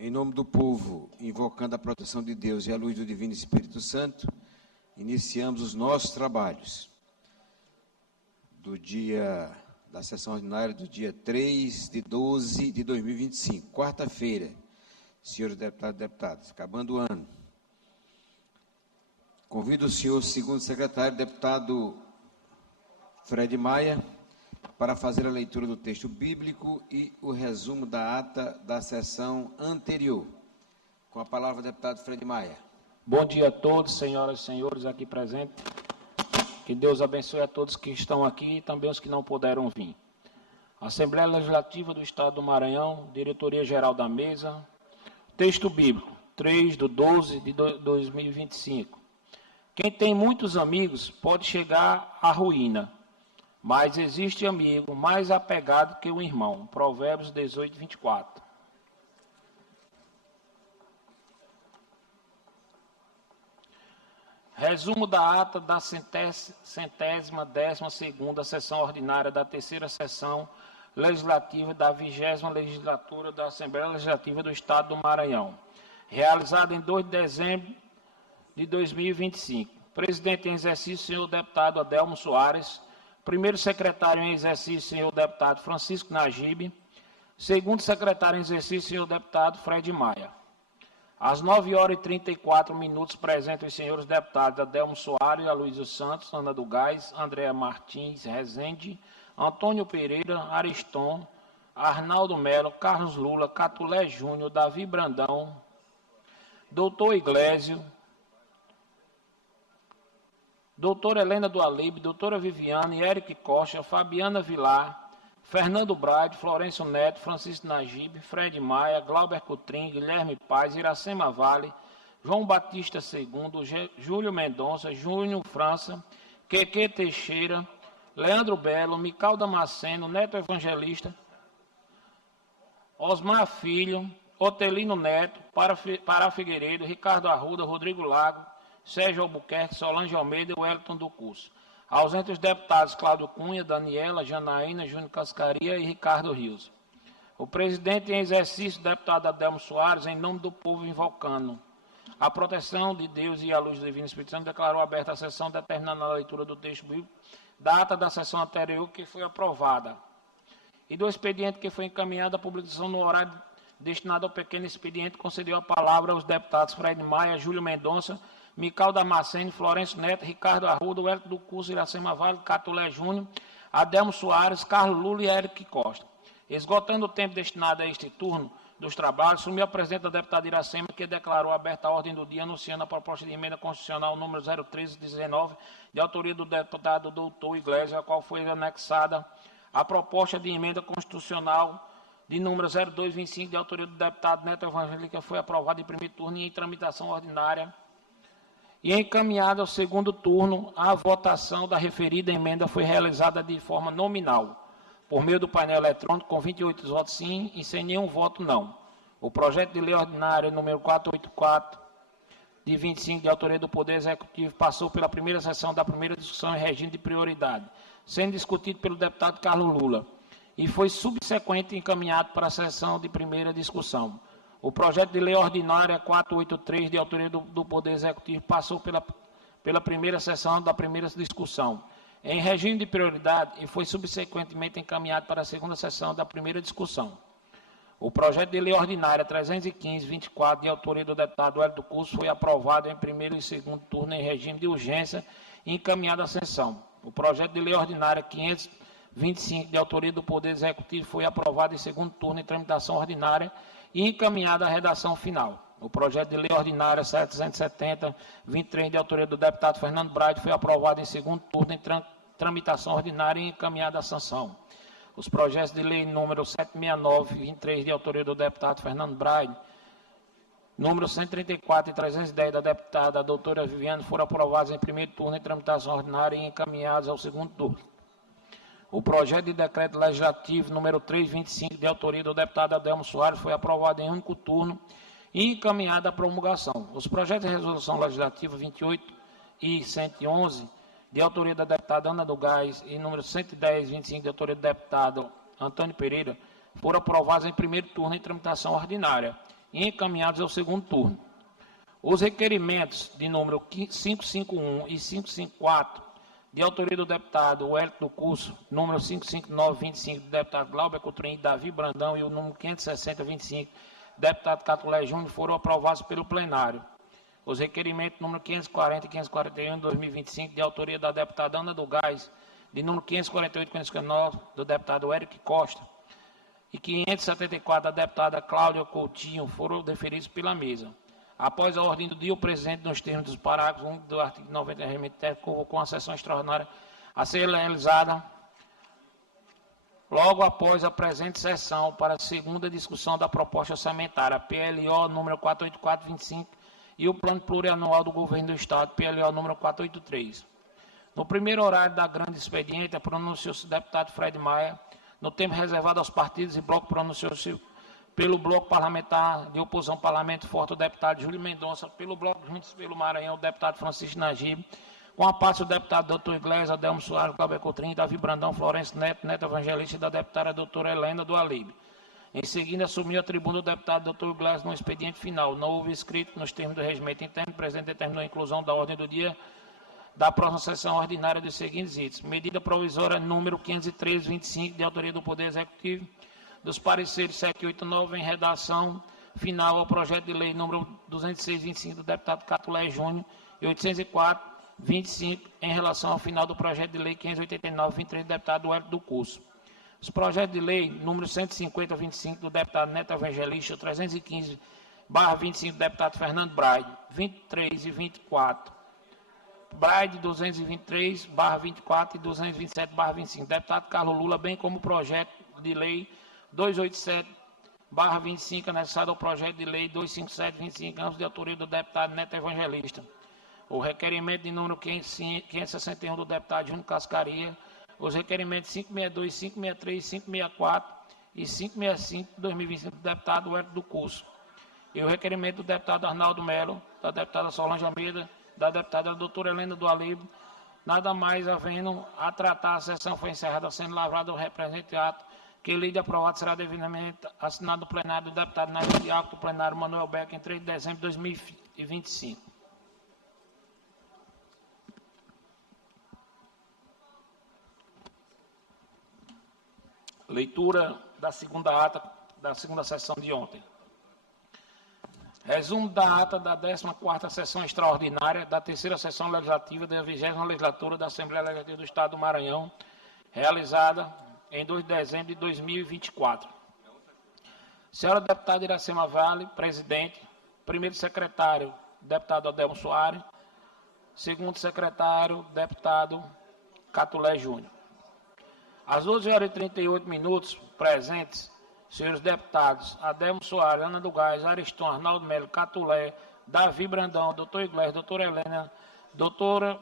Em nome do povo, invocando a proteção de Deus e a luz do Divino Espírito Santo, iniciamos os nossos trabalhos da sessão ordinária do dia 3 de 12 de 2025, quarta-feira. Senhores deputados e deputadas, acabando o ano. Convido o senhor segundo secretário, deputado Fred Maia, para fazer a leitura do texto bíblico e o resumo da ata da sessão anterior. Com a palavra, deputado Fred Maia. Bom dia a todos, senhoras e senhores aqui presentes. Que Deus abençoe a todos que estão aqui e também os que não puderam vir. Assembleia Legislativa do Estado do Maranhão, Diretoria-Geral da Mesa, texto bíblico, 3 de 12 de 2025. Quem tem muitos amigos pode chegar à ruína, mas existe amigo mais apegado que o irmão. Provérbios 18, 24. Resumo da ata da 112ª sessão ordinária da terceira sessão legislativa da 20ª legislatura da Assembleia Legislativa do Estado do Maranhão, realizada em 2 de dezembro de 2025. Presidente em exercício, senhor deputado Adelmo Soares. Primeiro secretário em exercício, senhor deputado Francisco Nagibe. Segundo secretário em exercício, senhor deputado Fred Maia. Às 9h34, presentes os senhores deputados Adelmo Soares, Aloysio Santos, Ana do Gás, Andréa Martins Rezende, Antônio Pereira, Ariston, Arnaldo Melo, Carlos Lula, Catulé Júnior, Davi Brandão, doutor Iglesio, doutora Helena do Alibe, doutora Viviane, Eric Costa, Fabiana Vilar, Fernando Brade, Florencio Neto, Francisco Nagibe, Fred Maia, Glauber Cotrim, Guilherme Paz, Iracema Vale, João Batista II, Júlio Mendonça, Júnior França, Queque Teixeira, Leandro Belo, Mical Damasceno, Neto Evangelista, Osmar Filho, Otelino Neto, Pará Figueiredo, Ricardo Arruda, Rodrigo Lago, Sérgio Albuquerque, Solange Almeida e Wellington do Curso. Ausentes os deputados Cláudio Cunha, Daniela, Janaína, Júnior Cascaria e Ricardo Rios. O presidente em exercício, deputado Adelmo Soares, em nome do povo invocando a proteção de Deus e a luz do Divino Espírito Santo, declarou aberta a sessão, determinando a leitura do texto bíblico, data da sessão anterior que foi aprovada, e do expediente que foi encaminhado à publicação no horário destinado ao pequeno expediente, concedeu a palavra aos deputados Fred Maia, Júlio Mendonça, Mical Damasceno, Florencio Neto, Ricardo Arruda, Wellington do Curso, Iracema Vale, Catulé Júnior, Adelmo Soares, Carlos Lula e Eric Costa. Esgotando o tempo destinado a este turno dos trabalhos, sumiu a presidente da deputada Iracema, que declarou aberta a ordem do dia, anunciando a proposta de emenda constitucional número 01319, de autoria do deputado doutor Iglesias, a qual foi anexada a proposta de emenda constitucional de número 0225, de autoria do deputado Neto Evangelista, que foi aprovada em primeiro turno e em tramitação ordinária, e encaminhada ao segundo turno. A votação da referida emenda foi realizada de forma nominal, por meio do painel eletrônico, com 28 votos sim e sem nenhum voto não. O projeto de lei ordinária número 484, de 25, de autoria do Poder Executivo, passou pela primeira sessão da primeira discussão em regime de prioridade, sendo discutido pelo deputado Carlos Lula, e foi subsequente encaminhado para a sessão de primeira discussão. O projeto de lei ordinária 483, de autoria do Poder Executivo, passou pela primeira sessão da primeira discussão, em regime de prioridade, e foi subsequentemente encaminhado para a segunda sessão da primeira discussão. O projeto de lei ordinária 315-24, de autoria do deputado Wellington do Curso, foi aprovado em primeiro e segundo turno em regime de urgência e encaminhado à sessão. O projeto de lei ordinária 525, de autoria do Poder Executivo, foi aprovado em segundo turno em tramitação ordinária e encaminhada à redação final. O projeto de lei ordinária 770-23, de autoria do deputado Fernando Brade, foi aprovado em segundo turno em tramitação ordinária e encaminhada à sanção. Os projetos de lei número 769-23, de autoria do deputado Fernando Brade, número 134 e 310, da deputada doutora Viviane, foram aprovados em primeiro turno em tramitação ordinária e encaminhados ao segundo turno. O projeto de decreto legislativo número 325, de autoria do deputado Adelmo Soares, foi aprovado em único turno e encaminhado à promulgação. Os projetos de resolução legislativa 28 e 111, de autoria da deputada Ana do Gás, e número 110-25, de autoria do deputado Antônio Pereira, foram aprovados em primeiro turno em tramitação ordinária e encaminhados ao segundo turno. Os requerimentos de número 551 e 554, de autoria do deputado Wellington do Curso, número 55925, do deputado Glauber Coutrinho e Davi Brandão, e o número 56025, do deputado Catulé Júnior, foram aprovados pelo plenário. Os requerimentos número 540 e 541, de 2025, de autoria da deputada Ana do Gás, de número 548 e 559, do deputado Eric Costa, e 574, da deputada Cláudia Coutinho, foram deferidos pela mesa. Após a ordem do dia, o presidente, nos termos dos parágrafos 1 do artigo 90 do Regimento Interno, convocou uma sessão extraordinária a ser realizada logo após a presente sessão para a segunda discussão da proposta orçamentária, PLO número 48425, e o Plano Plurianual do Governo do Estado, PLO número 483. No primeiro horário da grande expediente, pronunciou-se o deputado Fred Maia. No tempo reservado aos partidos e bloco, pronunciou-se pelo bloco parlamentar de oposição Parlamento Forte, o deputado Júlio Mendonça, pelo bloco Juntos pelo Maranhão, o deputado Francisco Najib, com a parte do deputado Dr. Iglesias, Adelmo Soares, Glauber Coutrinho, Davi Brandão, Florencio Neto, Neto Evangelista e da deputada doutora Helena do Alibe. Em seguida, assumiu a tribuna o deputado Dr. Iglesias no expediente final. Não houve escrito nos termos do regimento interno, o presidente determinou a inclusão da ordem do dia da próxima sessão ordinária dos seguintes itens. Medida provisória número 513-25, de autoria do Poder Executivo, dos pareceres 789 em redação final ao projeto de lei número 206-25 do deputado Catulé Júnior e 804-25 em relação ao final do projeto de lei 589-23 do deputado Wellington do Curso. Os projetos de lei número 150-25 do deputado Neto Evangelista, 315/25 do deputado Fernando Braide, 23 e 24, Braide 223/24 e 227/25, deputado Carlos Lula, bem como o projeto de lei 287/25, anexado ao projeto de lei 257/25, ambos de autoria do deputado Neto Evangelista. O requerimento de número 561 do deputado Júnior Cascaria, os requerimentos 562, 563, 564 e 565 de 2025 do deputado Wellington do Curso. E o requerimento do deputado Arnaldo Melo, da deputada Solange Almeida, da deputada doutora Helena do Alibe. Nada mais havendo a tratar, a sessão foi encerrada, sendo lavrado o represente ato, que lei de aprovado será devidamente assinado no plenário do deputado Nair de Alto, do plenário Manuel Beck, em 3 de dezembro de 2025. Leitura da segunda ata da segunda sessão de ontem. Resumo da ata da 14ª sessão extraordinária da terceira sessão legislativa da 20ª legislatura da Assembleia Legislativa do Estado do Maranhão, realizada em 2 de dezembro de 2024. Senhora deputada Iracema Vale, presidente. Primeiro secretário, deputado Adelmo Soares. Segundo secretário, deputado Catulé Júnior. Às 12h38, presentes, senhores deputados Adelmo Soares, Ana do Gás, Ariston, Arnaldo Melo, Catulé, Davi Brandão, doutor Iglesias, doutora Helena, doutora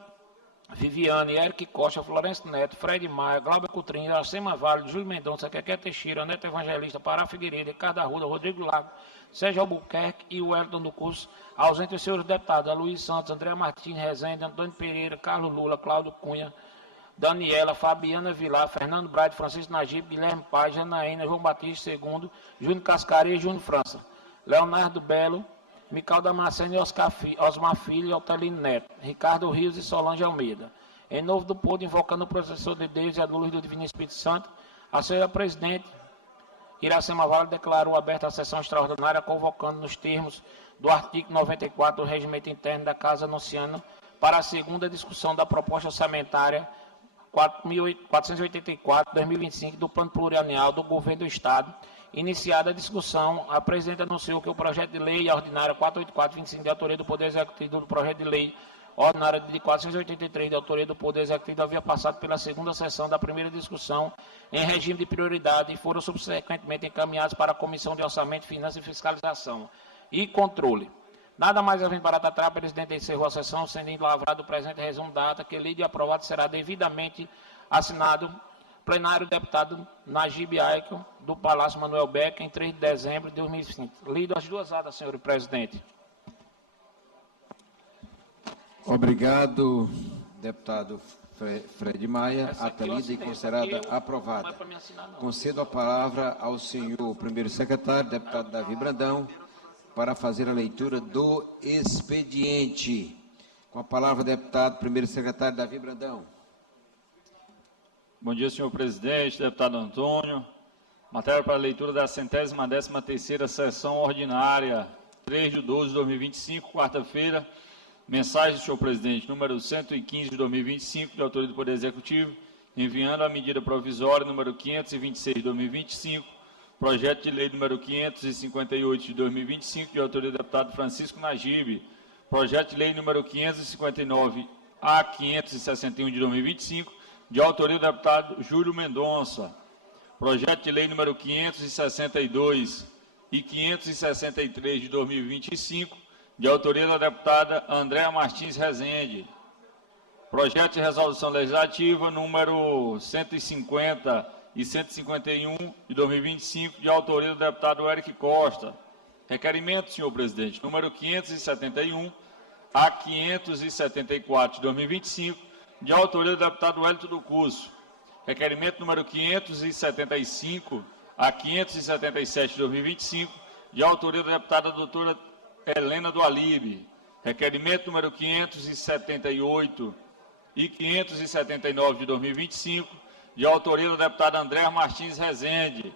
Viviane, Eric Costa, Florencio Neto, Fred Maia, Glauber Coutrinho, Iracema Vale, Júlio Mendonça, Quequé Teixeira, Neto Evangelista, Pará Figueiredo, Ricardo Arruda, Rodrigo Lago, Sérgio Albuquerque e Wellington do Curso, ausente os senhores deputados Luiz Santos, André Martins, Rezende, Antônio Pereira, Carlos Lula, Cláudio Cunha, Daniela, Fabiana Vilar, Fernando Braide, Francisco Najib, Guilherme Paz, Janaína, João Batista II, Júnior Cascaria e Júnior França, Leonardo Belo, Mical Damasceno e Osmar Filho e Altelino Neto, Ricardo Rios e Solange Almeida. Em nome do povo, invocando o professor de Deus e a luz do Divino Espírito Santo, a senhora presidente Iracema Vale declarou aberta a sessão extraordinária, convocando nos termos do artigo 94 do Regimento Interno da Casa, anunciando para a segunda discussão da proposta orçamentária 4.484/2025 do Plano Plurianual do Governo do Estado. Iniciada a discussão, a presidente anunciou que o projeto de lei ordinária 484/25, de autoria do Poder Executivo, do projeto de lei ordinária de 483, de autoria do Poder Executivo, havia passado pela segunda sessão da primeira discussão em regime de prioridade e foram subsequentemente encaminhados para a Comissão de Orçamento, Finanças e Fiscalização e Controle. Nada mais havendo para tratar, o presidente encerrou a sessão, sendo lavrado o presente resumo da ata, que lei de aprovado será devidamente assinado plenário deputado Najib Aiko, do Palácio Manuel Beck, em 3 de dezembro de 2025. Lido as duas atas, senhor presidente. Obrigado, deputado Fred Maia. Ata lida e considerada aprovada. Concedo a palavra ao senhor primeiro secretário, deputado Davi Brandão, para fazer a leitura do expediente. Com a palavra, deputado, primeiro secretário Davi Brandão. Bom dia, senhor presidente, deputado Antônio. Matéria para a leitura da 113ª sessão ordinária, 3 de 12 de 2025, quarta-feira. Mensagem do senhor presidente, número 115 de 2025, de autoria do Poder Executivo, enviando a medida provisória número 526 de 2025, projeto de lei número 558 de 2025, de autoria do deputado Francisco Najib, projeto de lei número 559 a 561 de 2025, de autoria do deputado Júlio Mendonça, projeto de lei número 562 e 563 de 2025, de autoria da deputada Andréa Martins Rezende, projeto de resolução legislativa número 150 e 151 de 2025, de autoria do deputado Eric Costa. Requerimento, senhor presidente, número 571 a 574 de 2025, de autoria do deputado Wellington do Curso. Requerimento número 575 a 577 de 2025, de autoria da deputada doutora Helena do Alibe. Requerimento número 578 e 579 de 2025, de autoria da deputada Andréa Martins Rezende.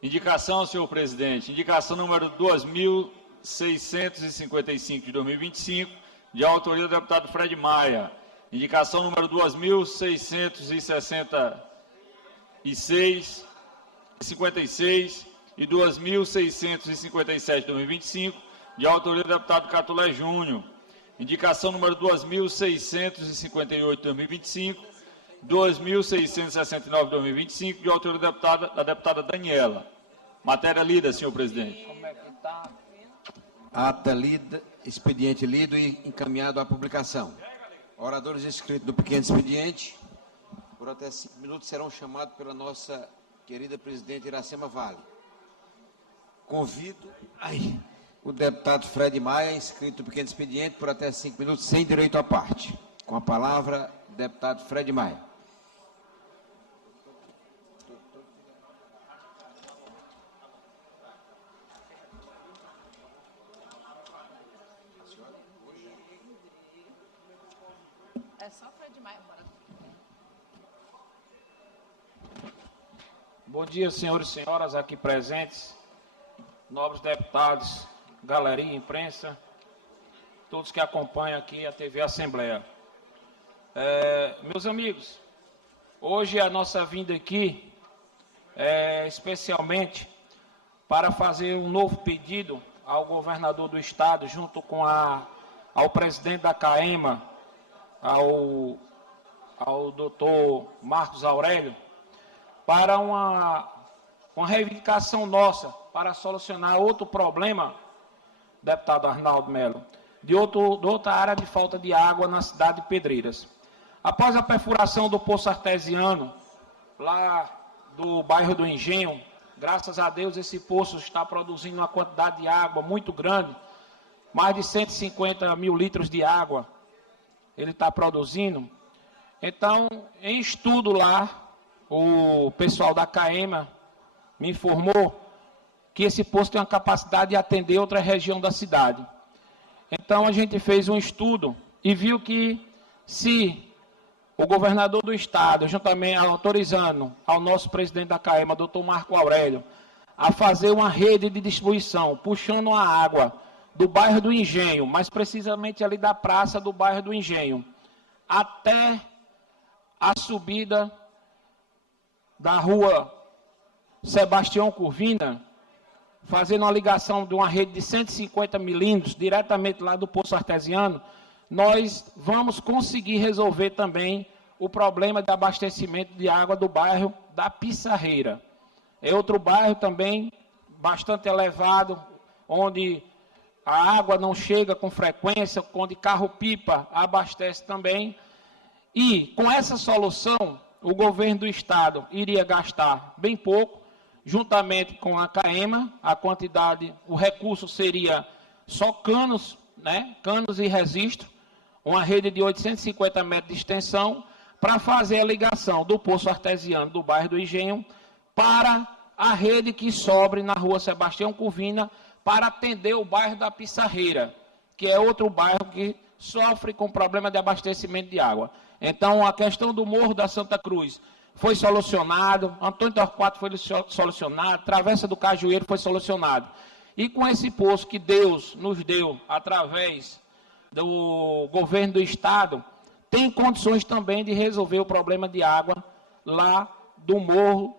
Indicação, senhor presidente, indicação número 2655 de 2025, de autoria do deputado Fred Maia. Indicação número 2656 e 2657 de 2025, de autoria do deputado Catulé Júnior. Indicação número 2658 de 2025, 2669 de 2025, de autoria da deputada Daniela. Matéria lida, senhor presidente. Como é que está? Ata lida, expediente lido e encaminhado à publicação. Oradores inscritos no pequeno expediente, por até 5 minutos, serão chamados pela nossa querida presidente Iracema Vale. Convido o deputado Fred Maia, inscrito no pequeno expediente, por até 5 minutos, sem direito à parte. Com a palavra, deputado Fred Maia. É só Fred Maia, bora. Bom dia, senhores e senhoras aqui presentes, nobres deputados, galeria, imprensa, todos que acompanham aqui a TV Assembleia. Meus amigos, hoje a nossa vinda aqui é especialmente para fazer um novo pedido ao governador do estado, junto com ao presidente da CAEMA, ao doutor Marcos Aurélio, para uma reivindicação nossa, para solucionar outro problema, deputado Arnaldo Melo, de outra área de falta de água na cidade de Pedreiras. Após a perfuração do poço artesiano, lá do bairro do Engenho, graças a Deus esse poço está produzindo uma quantidade de água muito grande, mais de 150 mil litros de água ele está produzindo. Então, em estudo lá, o pessoal da CAEMA me informou que esse poço tem uma capacidade de atender outra região da cidade. Então, a gente fez um estudo e viu que se o governador do estado, juntamente autorizando ao nosso presidente da CAEMA, doutor Marco Aurélio, a fazer uma rede de distribuição, puxando a água do bairro do Engenho, mais precisamente ali da praça do bairro do Engenho, até a subida da rua Sebastião Curvina, fazendo uma ligação de uma rede de 150 milímetros, diretamente lá do poço artesiano, nós vamos conseguir resolver também o problema de abastecimento de água do bairro da Pissarreira. É outro bairro também bastante elevado, onde a água não chega com frequência, onde carro-pipa abastece também. E, com essa solução, o governo do estado iria gastar bem pouco, juntamente com a CAEMA, a quantidade, o recurso seria só canos, né, canos e registro, uma rede de 850 metros de extensão, para fazer a ligação do poço artesiano do bairro do Engenho para a rede que sobre na rua Sebastião Curvina, para atender o bairro da Pissarreira, que é outro bairro que sofre com problema de abastecimento de água. Então, a questão do Morro da Santa Cruz foi solucionado, Antônio Torquato foi solucionado, Travessa do Cajueiro foi solucionado. E com esse poço que Deus nos deu através do governo do estado, tem condições também de resolver o problema de água lá do Morro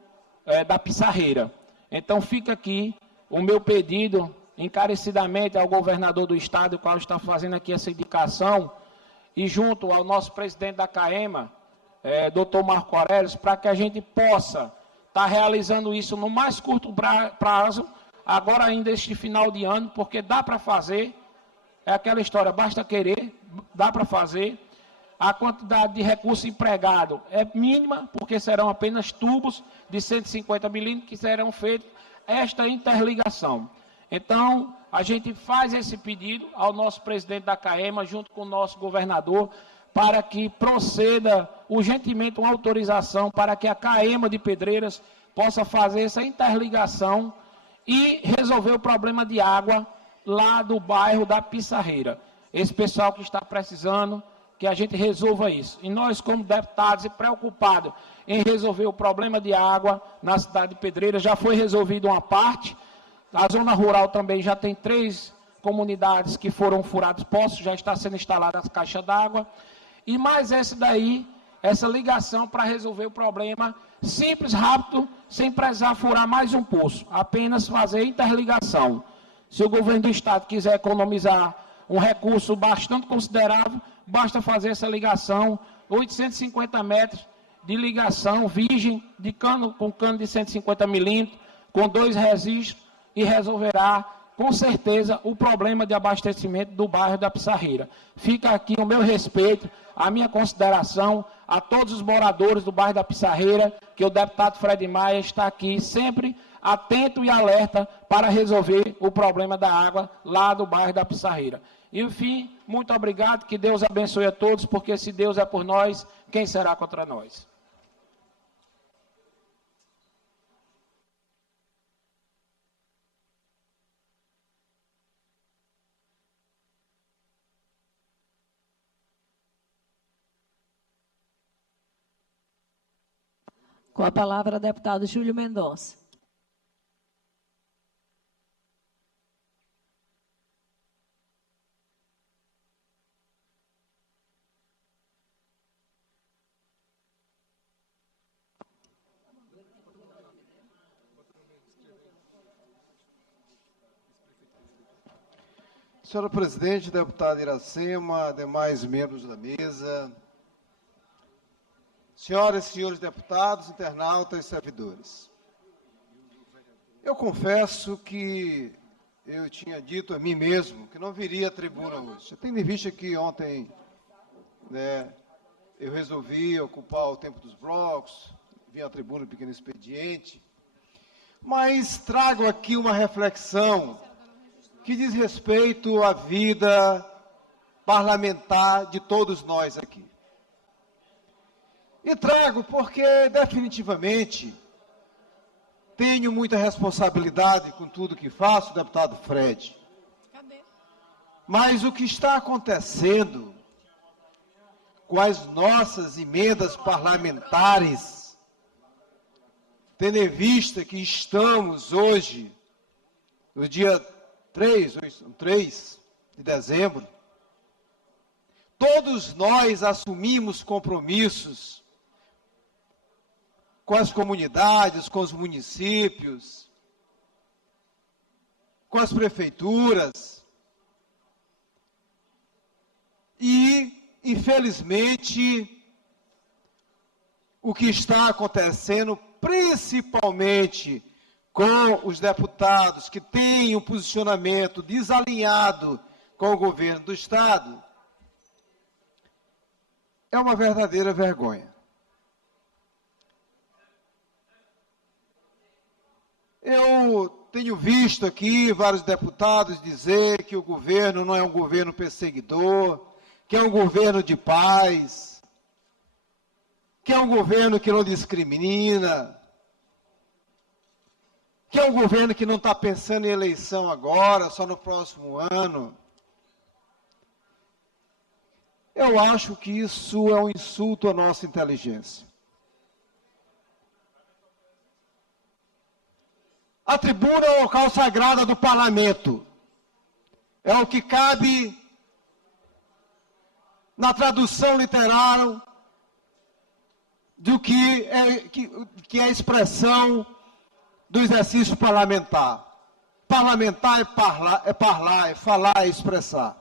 da Pissarreira. Então fica aqui o meu pedido encarecidamente ao governador do estado, o qual está fazendo aqui essa indicação, e junto ao nosso presidente da CAEMA, doutor Marco Aurélio, para que a gente possa estar realizando isso no mais curto prazo, agora ainda este final de ano, porque dá para fazer, é aquela história, basta querer, dá para fazer. A quantidade de recurso empregado é mínima, porque serão apenas tubos de 150 milímetros que serão feitos esta interligação. Então, a gente faz esse pedido ao nosso presidente da CAEMA, junto com o nosso governador, para que proceda urgentemente uma autorização para que a CAEMA de Pedreiras possa fazer essa interligação e resolver o problema de água lá do bairro da Pissarreira. Esse pessoal que está precisando, que a gente resolva isso. E nós, como deputados e preocupados em resolver o problema de água na cidade de Pedreiras, já foi resolvido uma parte. A zona rural também já tem 3 comunidades que foram furados poços, já está sendo instalada as caixas d'água. E mais essa ligação para resolver o problema simples, rápido, sem precisar furar mais um poço, apenas fazer interligação. Se o governo do estado quiser economizar um recurso bastante considerável, basta fazer essa ligação, 850 metros de ligação virgem, de cano com cano de 150 milímetros, com 2 registros, e resolverá, com certeza, o problema de abastecimento do bairro da Pissarreira. Fica aqui o meu respeito, a minha consideração a todos os moradores do bairro da Pissarreira, que o deputado Fred Maia está aqui sempre atento e alerta para resolver o problema da água lá do bairro da Pissarreira. E, enfim, muito obrigado, que Deus abençoe a todos, porque se Deus é por nós, quem será contra nós? Com a palavra, deputado Júlio Mendonça. Senhora presidente, deputada Iracema, demais membros da mesa, senhoras e senhores deputados, internautas e servidores. Eu confesso que eu tinha dito a mim mesmo que não viria à tribuna hoje. Tendo em vista que ontem, eu resolvi ocupar o tempo dos blocos, vim à tribuna, um pequeno expediente, mas trago aqui uma reflexão que diz respeito à vida parlamentar de todos nós aqui. E trago porque, definitivamente, tenho muita responsabilidade com tudo que faço, deputado Fred. Mas o que está acontecendo com as nossas emendas parlamentares, tendo em vista que estamos hoje, no dia 3 de dezembro, todos nós assumimos compromissos com as comunidades, com os municípios, com as prefeituras. E, infelizmente, o que está acontecendo, principalmente com os deputados que têm um posicionamento desalinhado com o governo do estado, é uma verdadeira vergonha. Eu tenho visto aqui vários deputados dizer que o governo não é um governo perseguidor, que é um governo de paz, que é um governo que não discrimina, que é um governo que não está pensando em eleição agora, só no próximo ano. Eu acho que isso é um insulto à nossa inteligência. A tribuna é o local sagrado do parlamento. É o que cabe na tradução literal do que é a expressão do exercício parlamentar. Parlamentar é falar, é expressar.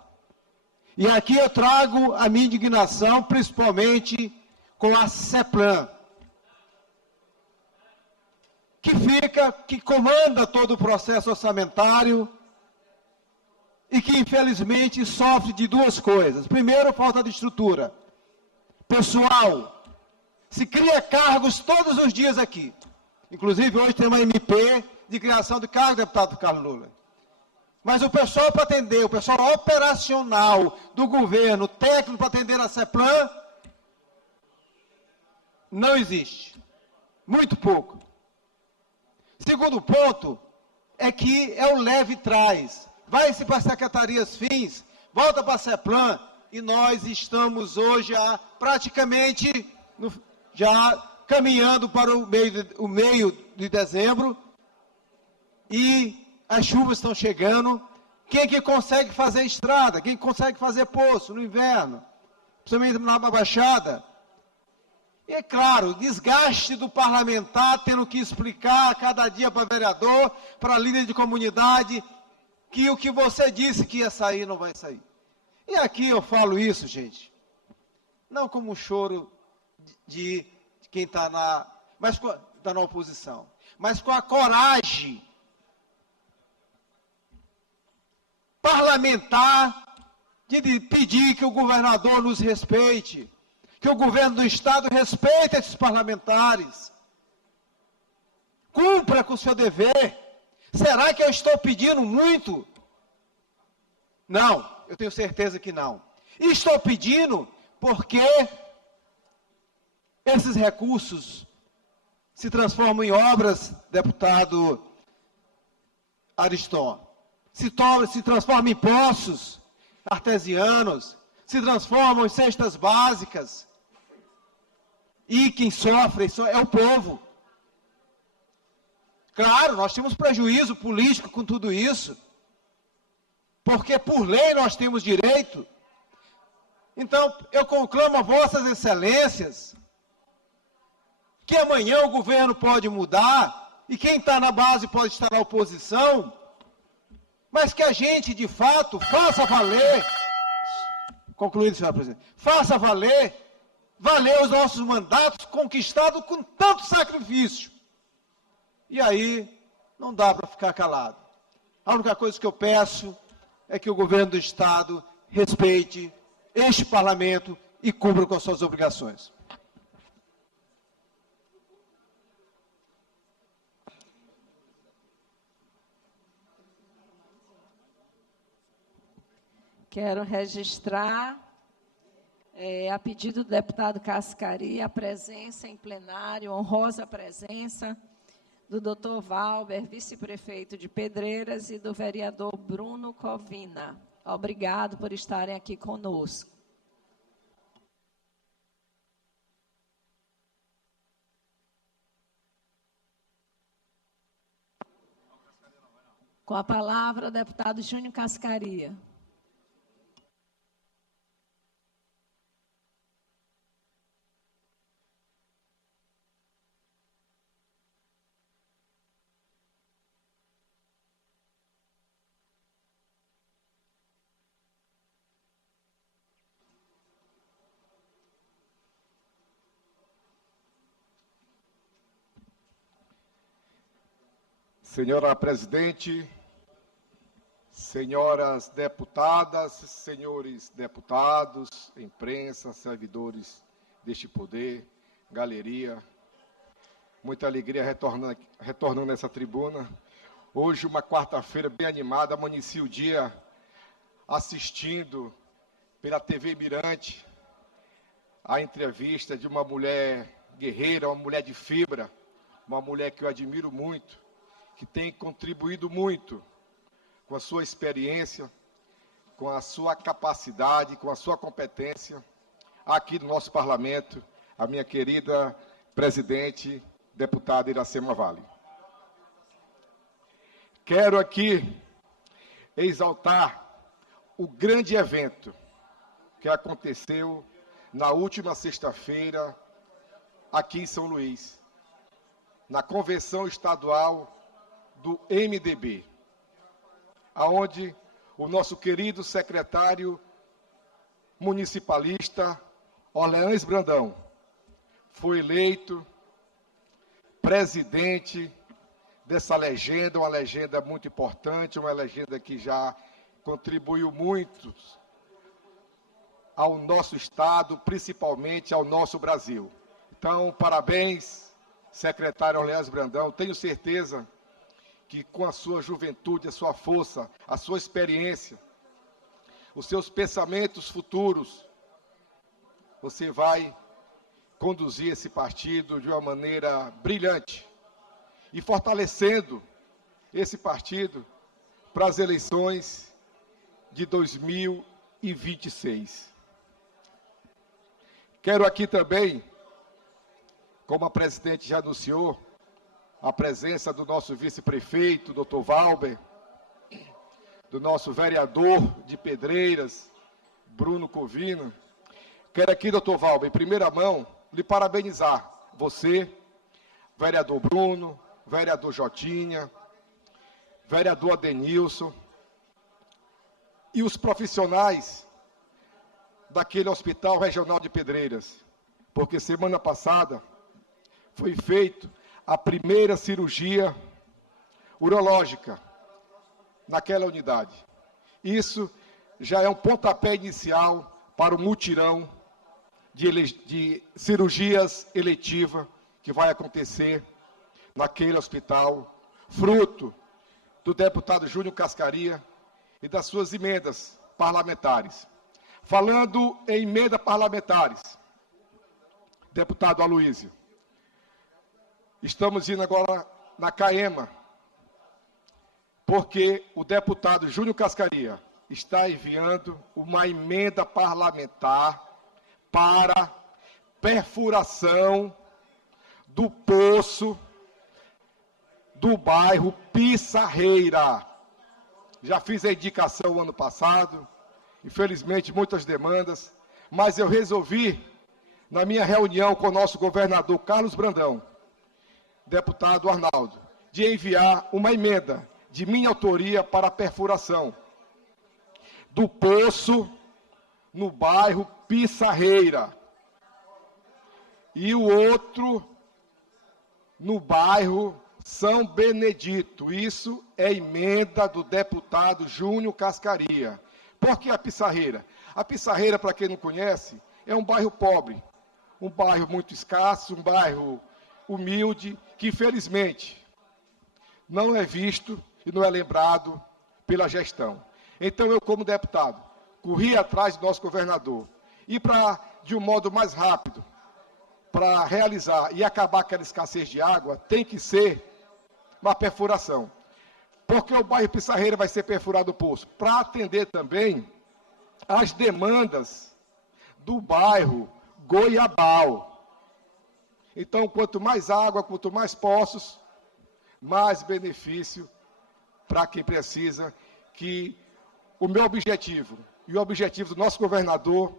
E aqui eu trago a minha indignação, principalmente com a CEPLAN, que comanda todo o processo orçamentário e que, infelizmente, sofre de duas coisas. Primeiro, falta de estrutura. Pessoal, se cria cargos todos os dias aqui. Inclusive, hoje tem uma MP de criação de cargo, deputado Carlos Lula. Mas o pessoal para atender, o pessoal operacional do governo, técnico para atender a CEPLAN, não existe. Muito pouco. Segundo ponto é que é o leve trás. Vai-se para as secretarias fins, volta para a CEPLAN, e nós estamos hoje praticamente já caminhando para o meio de dezembro, e as chuvas estão chegando. Quem que consegue fazer estrada? Quem consegue fazer poço no inverno? Principalmente na Baixada. E é claro, o desgaste do parlamentar tendo que explicar cada dia para vereador, para líder de comunidade, que o que você disse que ia sair não vai sair. E aqui eu falo isso, gente, não como um choro de quem está na oposição, mas com a coragem parlamentar de pedir que o governador nos respeite, que o governo do Estado respeite esses parlamentares, cumpra com o seu dever. Será que eu estou pedindo muito? Não, eu tenho certeza que não. E estou pedindo porque esses recursos se transformam em obras, deputado Ariston, se transformam em poços artesianos, se transformam em cestas básicas. E quem sofre é o povo. Claro, nós temos prejuízo político com tudo isso, porque por lei nós temos direito. Então, eu conclamo a vossas excelências que amanhã o governo pode mudar e quem está na base pode estar na oposição, mas que a gente, de fato, faça valer, concluindo, senhora presidente, faça valer os nossos mandatos conquistados com tanto sacrifício. E aí, não dá para ficar calado. A única coisa que eu peço é que o governo do Estado respeite este parlamento e cumpra com as suas obrigações. Quero registrar, a pedido do deputado Cascari, a presença em plenário, honrosa presença do doutor Valber, vice-prefeito de Pedreiras, e do vereador Bruno Covina. Obrigado por estarem aqui conosco. Com a palavra, o deputado Júnior Cascaria. Senhora presidente, senhoras deputadas, senhores deputados, imprensa, servidores deste poder, galeria, muita alegria retornando nessa tribuna. Hoje, uma quarta-feira bem animada, amanheci o dia assistindo pela TV Mirante a entrevista de uma mulher guerreira, uma mulher de fibra, uma mulher que eu admiro muito, que tem contribuído muito com a sua experiência, com a sua capacidade, com a sua competência, aqui no nosso parlamento, a minha querida presidente, deputada Iracema Vale. Quero aqui exaltar o grande evento que aconteceu na última sexta-feira aqui em São Luís, na convenção estadual do MDB, aonde o nosso querido secretário municipalista Orleans Brandão foi eleito presidente dessa legenda, uma legenda muito importante, uma legenda que já contribuiu muito ao nosso Estado, principalmente ao nosso Brasil. Então, parabéns, secretário Orleans Brandão. Tenho certeza que com a sua juventude, a sua força, a sua experiência, os seus pensamentos futuros, você vai conduzir esse partido de uma maneira brilhante e fortalecendo esse partido para as eleições de 2026. Quero aqui também, como a presidente já anunciou, a presença do nosso vice-prefeito, Dr. Valber, do nosso vereador de Pedreiras, Bruno Covino. Quero aqui, Dr. Valber, em primeira mão, lhe parabenizar. Você, vereador Bruno, vereador Jotinha, vereador Adenilson, e os profissionais daquele Hospital Regional de Pedreiras, porque semana passada foi feita a primeira cirurgia urológica naquela unidade. Isso já é um pontapé inicial para o mutirão de cirurgias eletivas que vai acontecer naquele hospital, fruto do deputado Júnior Cascaria e das suas emendas parlamentares. Falando em emenda parlamentares, deputado Aloísio, estamos indo agora na CAEMA, porque o deputado Júnior Cascaria está enviando uma emenda parlamentar para perfuração do poço do bairro Pissarreira. Já fiz a indicação ano passado, infelizmente muitas demandas, mas eu resolvi, na minha reunião com o nosso governador Carlos Brandão, deputado Arnaldo, de enviar uma emenda de minha autoria para a perfuração do poço no bairro Pissarreira e o outro no bairro São Benedito. Isso é emenda do deputado Júnior Cascaria. Por que a Pissarreira? A Pissarreira, para quem não conhece, é um bairro pobre, um bairro muito escasso, um bairro humilde, que infelizmente não é visto e não é lembrado pela gestão. Então eu, como deputado, corri atrás do nosso governador e para, de um modo mais rápido, para realizar e acabar aquela escassez de água, tem que ser uma perfuração. Porque o bairro Pissarreira vai ser perfurado o poço? Para atender também as demandas do bairro Goiabal. Então, quanto mais água, quanto mais poços, mais benefício para quem precisa, que o meu objetivo e o objetivo do nosso governador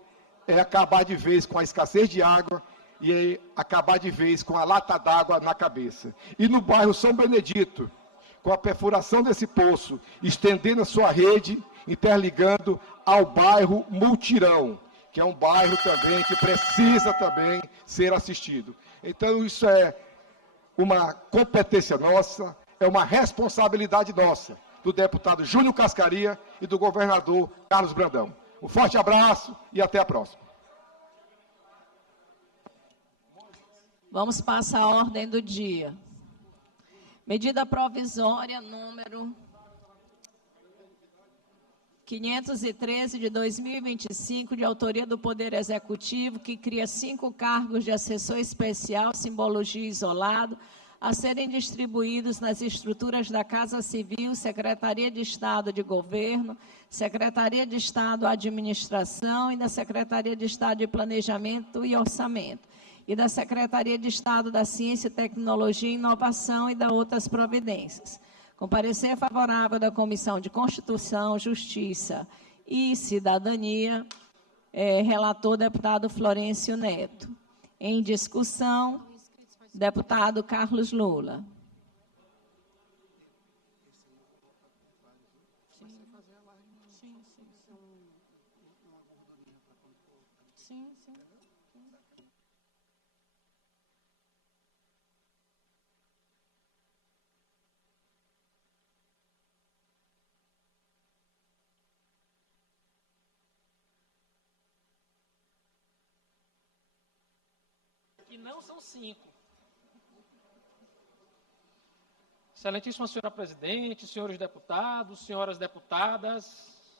é acabar de vez com a escassez de água e acabar de vez com a lata d'água na cabeça. E no bairro São Benedito, com a perfuração desse poço, estendendo a sua rede, interligando ao bairro Multirão, que é um bairro também que precisa também ser assistido. Então, isso é uma competência nossa, é uma responsabilidade nossa, do deputado Júnior Cascaria e do governador Carlos Brandão. Um forte abraço e até a próxima. Vamos passar a ordem do dia. Medida provisória número 513 de 2025, de autoria do Poder Executivo, que cria 5 cargos de assessor especial, simbologia isolado, a serem distribuídos nas estruturas da Casa Civil, Secretaria de Estado de Governo, Secretaria de Estado de Administração e da Secretaria de Estado de Planejamento e Orçamento, e da Secretaria de Estado da Ciência, Tecnologia e Inovação e da outras providências. Com parecer favorável da Comissão de Constituição, Justiça e Cidadania, relator deputado Florencio Neto. Em discussão, deputado Carlos Lula. Que não são 5. Excelentíssima senhora presidente, senhores deputados, senhoras deputadas,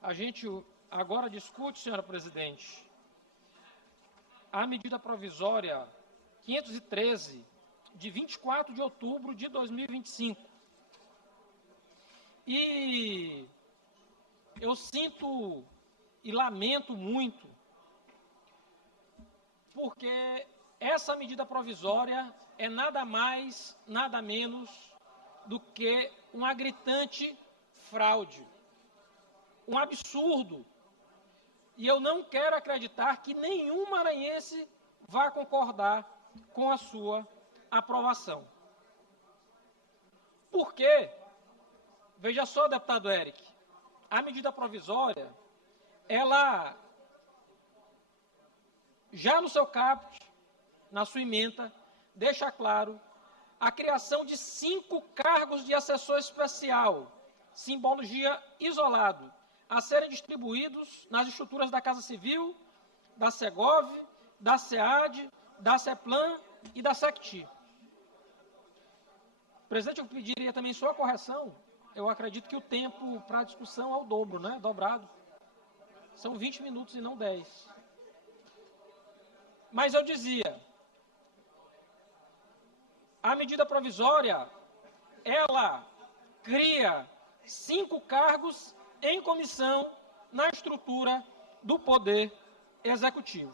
a gente agora discute, senhora presidente, a medida provisória 513, de 24 de outubro de 2025. E eu sinto e lamento muito, porque essa medida provisória é nada mais, nada menos do que uma gritante fraude, um absurdo. E eu não quero acreditar que nenhum maranhense vá concordar com a sua aprovação. Por quê? Veja só, deputado Eric, a medida provisória, ela, já no seu caput, na sua ementa, deixa claro a criação de 5 cargos de assessor especial, simbologia isolado, a serem distribuídos nas estruturas da Casa Civil, da Segov, da SEAD, da CEPLAN e da SECTI. Presidente, eu pediria também sua correção. Eu acredito que o tempo para a discussão é o dobro, né? Dobrado. São 20 minutos e não 10. Mas eu dizia, a medida provisória, ela cria 5 cargos em comissão na estrutura do Poder Executivo.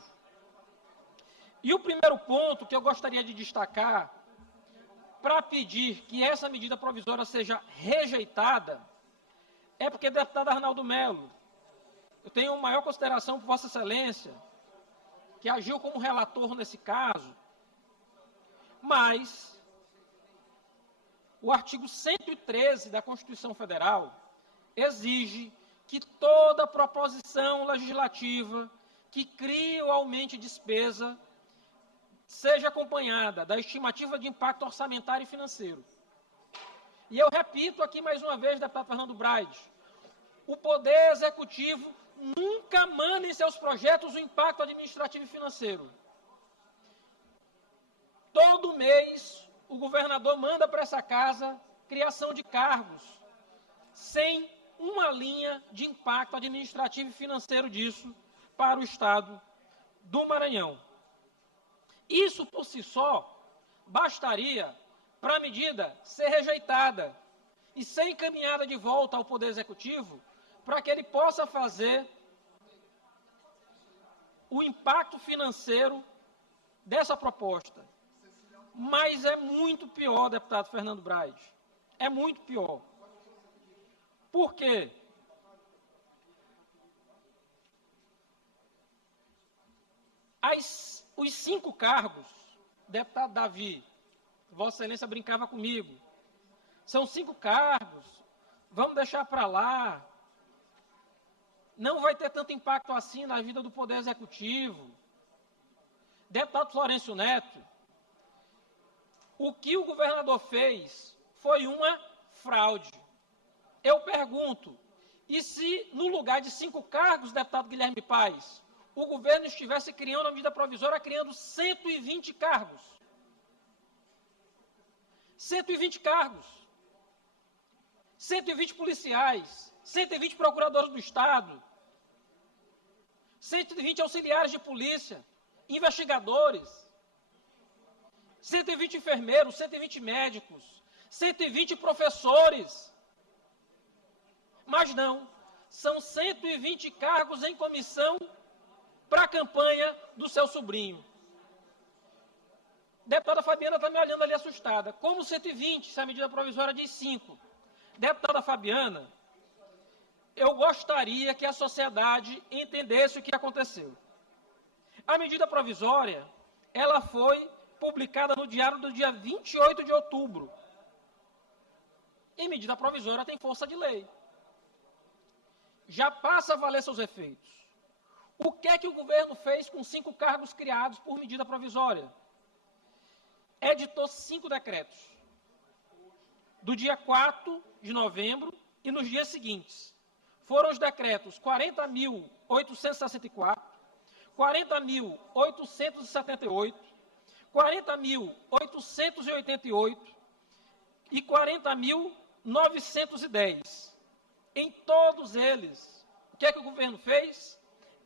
E o primeiro ponto que eu gostaria de destacar, para pedir que essa medida provisória seja rejeitada, é porque, deputado Arnaldo Melo, eu tenho maior consideração por Vossa Excelência, que agiu como relator nesse caso, mas o artigo 113 da Constituição Federal exige que toda proposição legislativa que crie ou aumente despesa seja acompanhada da estimativa de impacto orçamentário e financeiro. E eu repito aqui mais uma vez, deputado Fernando Braide, o Poder Executivo nunca manda em seus projetos o impacto administrativo e financeiro. Todo mês, o governador manda para essa casa criação de cargos, sem uma linha de impacto administrativo e financeiro disso para o Estado do Maranhão. Isso, por si só, bastaria para a medida ser rejeitada e ser encaminhada de volta ao Poder Executivo para que ele possa fazer o impacto financeiro dessa proposta. Mas é muito pior, deputado Fernando Braide. É muito pior. Por quê? Os 5 cargos, deputado Davi, Vossa Excelência brincava comigo, são 5 cargos, vamos deixar para lá, não vai ter tanto impacto assim na vida do Poder Executivo. Deputado Florencio Neto, o que o governador fez foi uma fraude. Eu pergunto, e se no lugar de 5 cargos, deputado Guilherme Paes, o governo estivesse criando a medida provisória, criando 120 cargos? 120 cargos. 120 policiais, 120 procuradores do Estado, 120 auxiliares de polícia, investigadores. 120 enfermeiros, 120 médicos, 120 professores. Mas não, são 120 cargos em comissão para a campanha do seu sobrinho. Deputada Fabiana está me olhando ali assustada. Como 120, se a medida provisória diz 5? Deputada Fabiana, eu gostaria que a sociedade entendesse o que aconteceu. A medida provisória, ela foi publicada no Diário do dia 28 de outubro. E medida provisória tem força de lei. Já passa a valer seus efeitos. O que é que o governo fez com 5 cargos criados por medida provisória? Editou 5 decretos. Do dia 4 de novembro e nos dias seguintes. Foram os decretos 40.864, 40.878, 40.888 e 40.910. Em todos eles, o que é que o governo fez?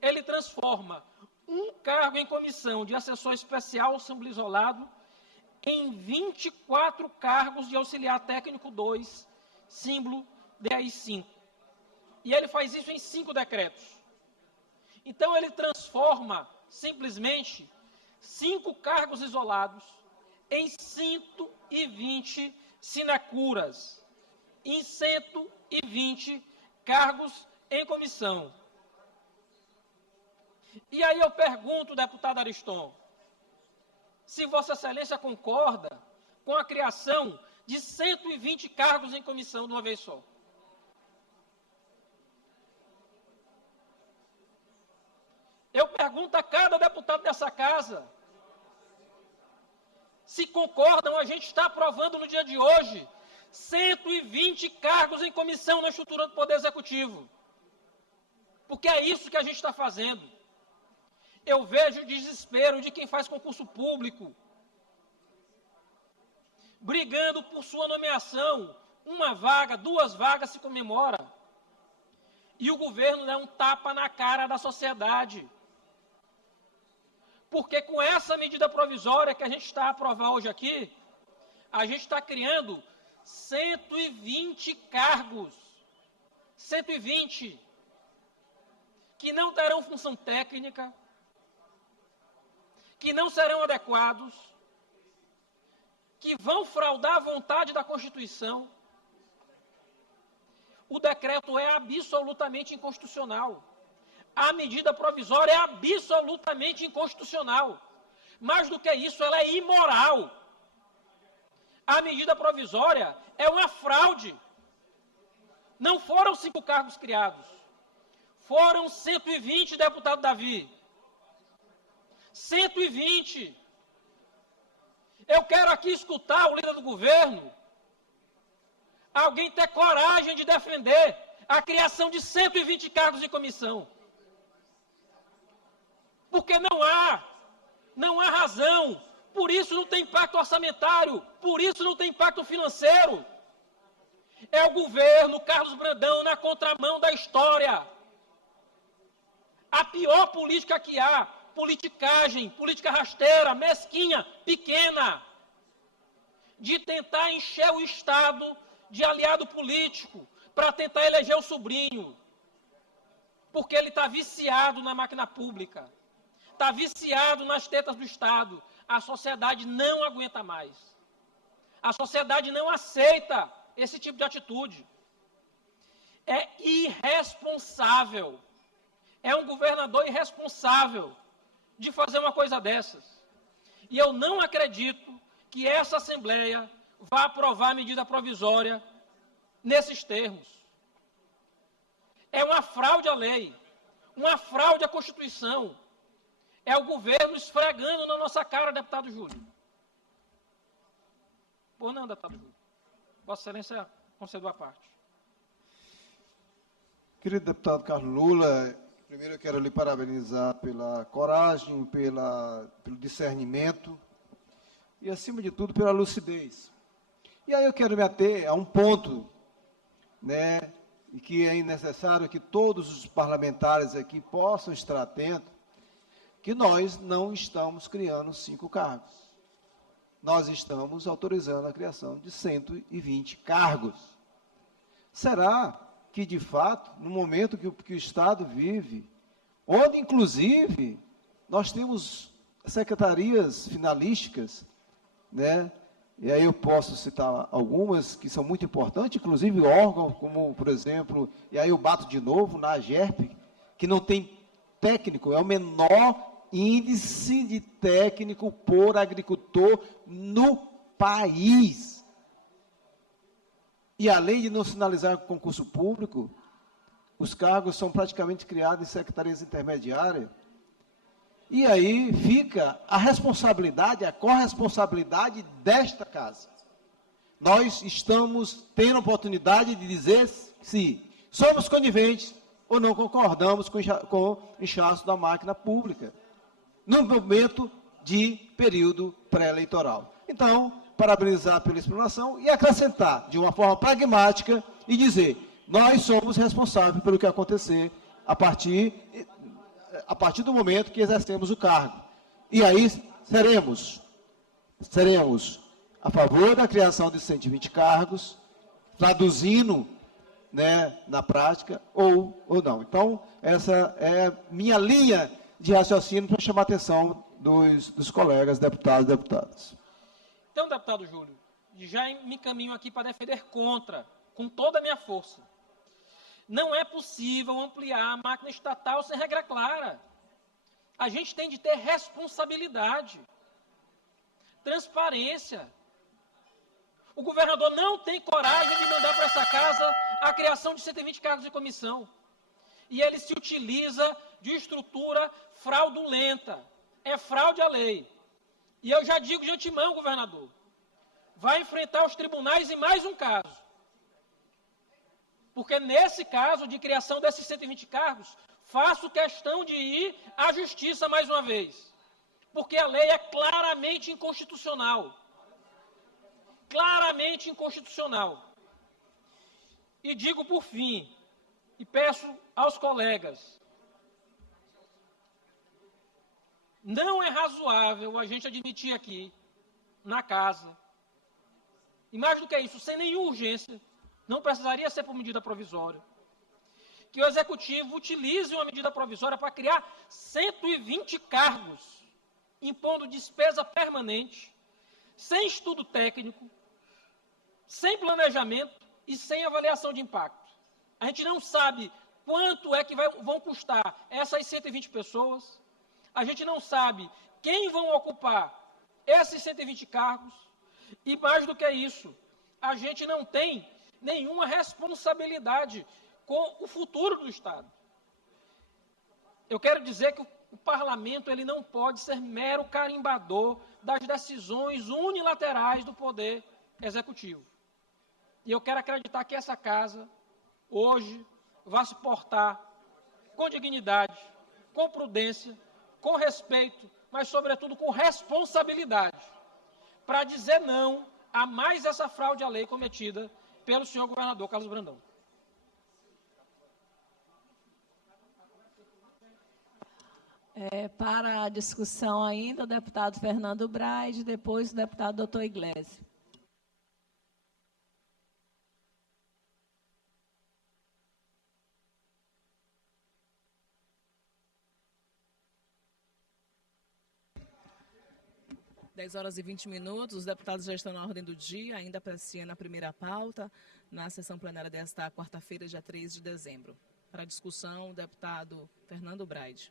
Ele transforma um cargo em comissão de assessor especial ou símbolo isolado em 24 cargos de auxiliar técnico 2, símbolo DI 5. E ele faz isso em 5 decretos. Então, ele transforma, simplesmente, 5 cargos isolados em 120 sinecúras, em 120 cargos em comissão. E aí eu pergunto, deputado Ariston, se Vossa Excelência concorda com a criação de 120 cargos em comissão de uma vez só. Eu pergunto a cada deputado dessa casa se concordam. A gente está aprovando no dia de hoje 120 cargos em comissão na estrutura do Poder Executivo. Porque é isso que a gente está fazendo. Eu vejo o desespero de quem faz concurso público, brigando por sua nomeação. 1 vaga, 2 vagas se comemora. E o governo dá um tapa na cara da sociedade. Porque com essa medida provisória que a gente está a aprovar hoje aqui, a gente está criando 120 cargos. 120 que não terão função técnica, que não serão adequados, que vão fraudar a vontade da Constituição. O decreto é absolutamente inconstitucional. A medida provisória é absolutamente inconstitucional. Mais do que isso, ela é imoral. A medida provisória é uma fraude. Não foram 5 cargos criados. Foram 120, deputado Davi. 120. Eu quero aqui escutar o líder do governo, alguém ter coragem de defender a criação de 120 cargos de comissão. Porque não há razão, por isso não tem impacto orçamentário, por isso não tem impacto financeiro. É o governo Carlos Brandão na contramão da história. A pior política que há, politicagem, política rasteira, mesquinha, pequena, de tentar encher o Estado de aliado político para tentar eleger o sobrinho, porque ele está viciado na máquina pública, está viciado nas tetas do Estado. A sociedade não aguenta mais. A sociedade não aceita esse tipo de atitude. É irresponsável. É um governador irresponsável de fazer uma coisa dessas. E eu não acredito que essa Assembleia vá aprovar a medida provisória nesses termos. É uma fraude à lei, uma fraude à Constituição. É o governo esfregando na nossa cara, deputado Júlio. Ou não, deputado Júlio? Vossa Excelência concedeu a parte. Querido deputado Carlos Lula, primeiro eu quero lhe parabenizar pela coragem, pelo discernimento e, acima de tudo, pela lucidez. E aí eu quero me ater a um ponto, né, e que é necessário que todos os parlamentares aqui possam estar atentos, que nós não estamos criando 5 cargos. nós estamos autorizando a criação de 120 cargos. Será que, de fato, no momento que o Estado vive, onde, inclusive, nós temos secretarias finalísticas, né? E aí eu posso citar algumas que são muito importantes, inclusive órgãos como, por exemplo, e aí eu bato de novo na AGERP, que não tem técnico, é o menor índice de técnico por agricultor no país. E além de não sinalizar concurso público, os cargos são praticamente criados em secretarias intermediárias. E aí fica a responsabilidade, a corresponsabilidade desta casa. Nós estamos tendo a oportunidade de dizer se somos coniventes ou não concordamos com o inchaço da máquina pública, no momento de período pré-eleitoral. Então, parabenizar pela explanação e acrescentar de uma forma pragmática e dizer, nós somos responsáveis pelo que acontecer a partir do momento que exercemos o cargo. E aí seremos a favor da criação de 120 cargos, traduzindo, né, na prática, ou não. Então, essa é minha linha de raciocínio para chamar a atenção dos colegas deputados e deputadas. Então, deputado Júlio, já me encaminho aqui para defender contra, com toda a minha força. Não é possível ampliar a máquina estatal sem regra clara. A gente tem de ter responsabilidade, transparência. O governador não tem coragem de mandar para essa casa a criação de 120 cargos de comissão. E ele se utiliza de estrutura fraudulenta. É fraude à lei. E eu já digo de antemão, governador, vai enfrentar os tribunais em mais um caso. Porque nesse caso de criação desses 120 cargos, faço questão de ir à justiça mais uma vez. Porque a lei é claramente inconstitucional. Claramente inconstitucional. E digo por fim, e peço aos colegas, não é razoável a gente admitir aqui, na casa, e mais do que isso, sem nenhuma urgência, não precisaria ser por medida provisória, que o Executivo utilize uma medida provisória para criar 120 cargos, impondo despesa permanente, sem estudo técnico, sem planejamento e sem avaliação de impacto. A gente não sabe quanto é que vão custar essas 120 pessoas, a gente não sabe quem vão ocupar esses 120 cargos, e mais do que isso, a gente não tem nenhuma responsabilidade com o futuro do Estado. Eu quero dizer que o parlamento ele não pode ser mero carimbador das decisões unilaterais do poder executivo. E eu quero acreditar que essa casa, hoje, vai se portar com dignidade, com prudência, com respeito, mas, sobretudo, com responsabilidade, para dizer não a mais essa fraude à lei cometida pelo senhor governador Carlos Brandão. Para a discussão ainda, o deputado Fernando Braide, depois o deputado doutor Iglesias. Horas e 20 minutos, os deputados já estão na ordem do dia, ainda apreciando a primeira pauta, na sessão plenária desta quarta-feira, dia 3 de dezembro. Para a discussão, o deputado Fernando Braide.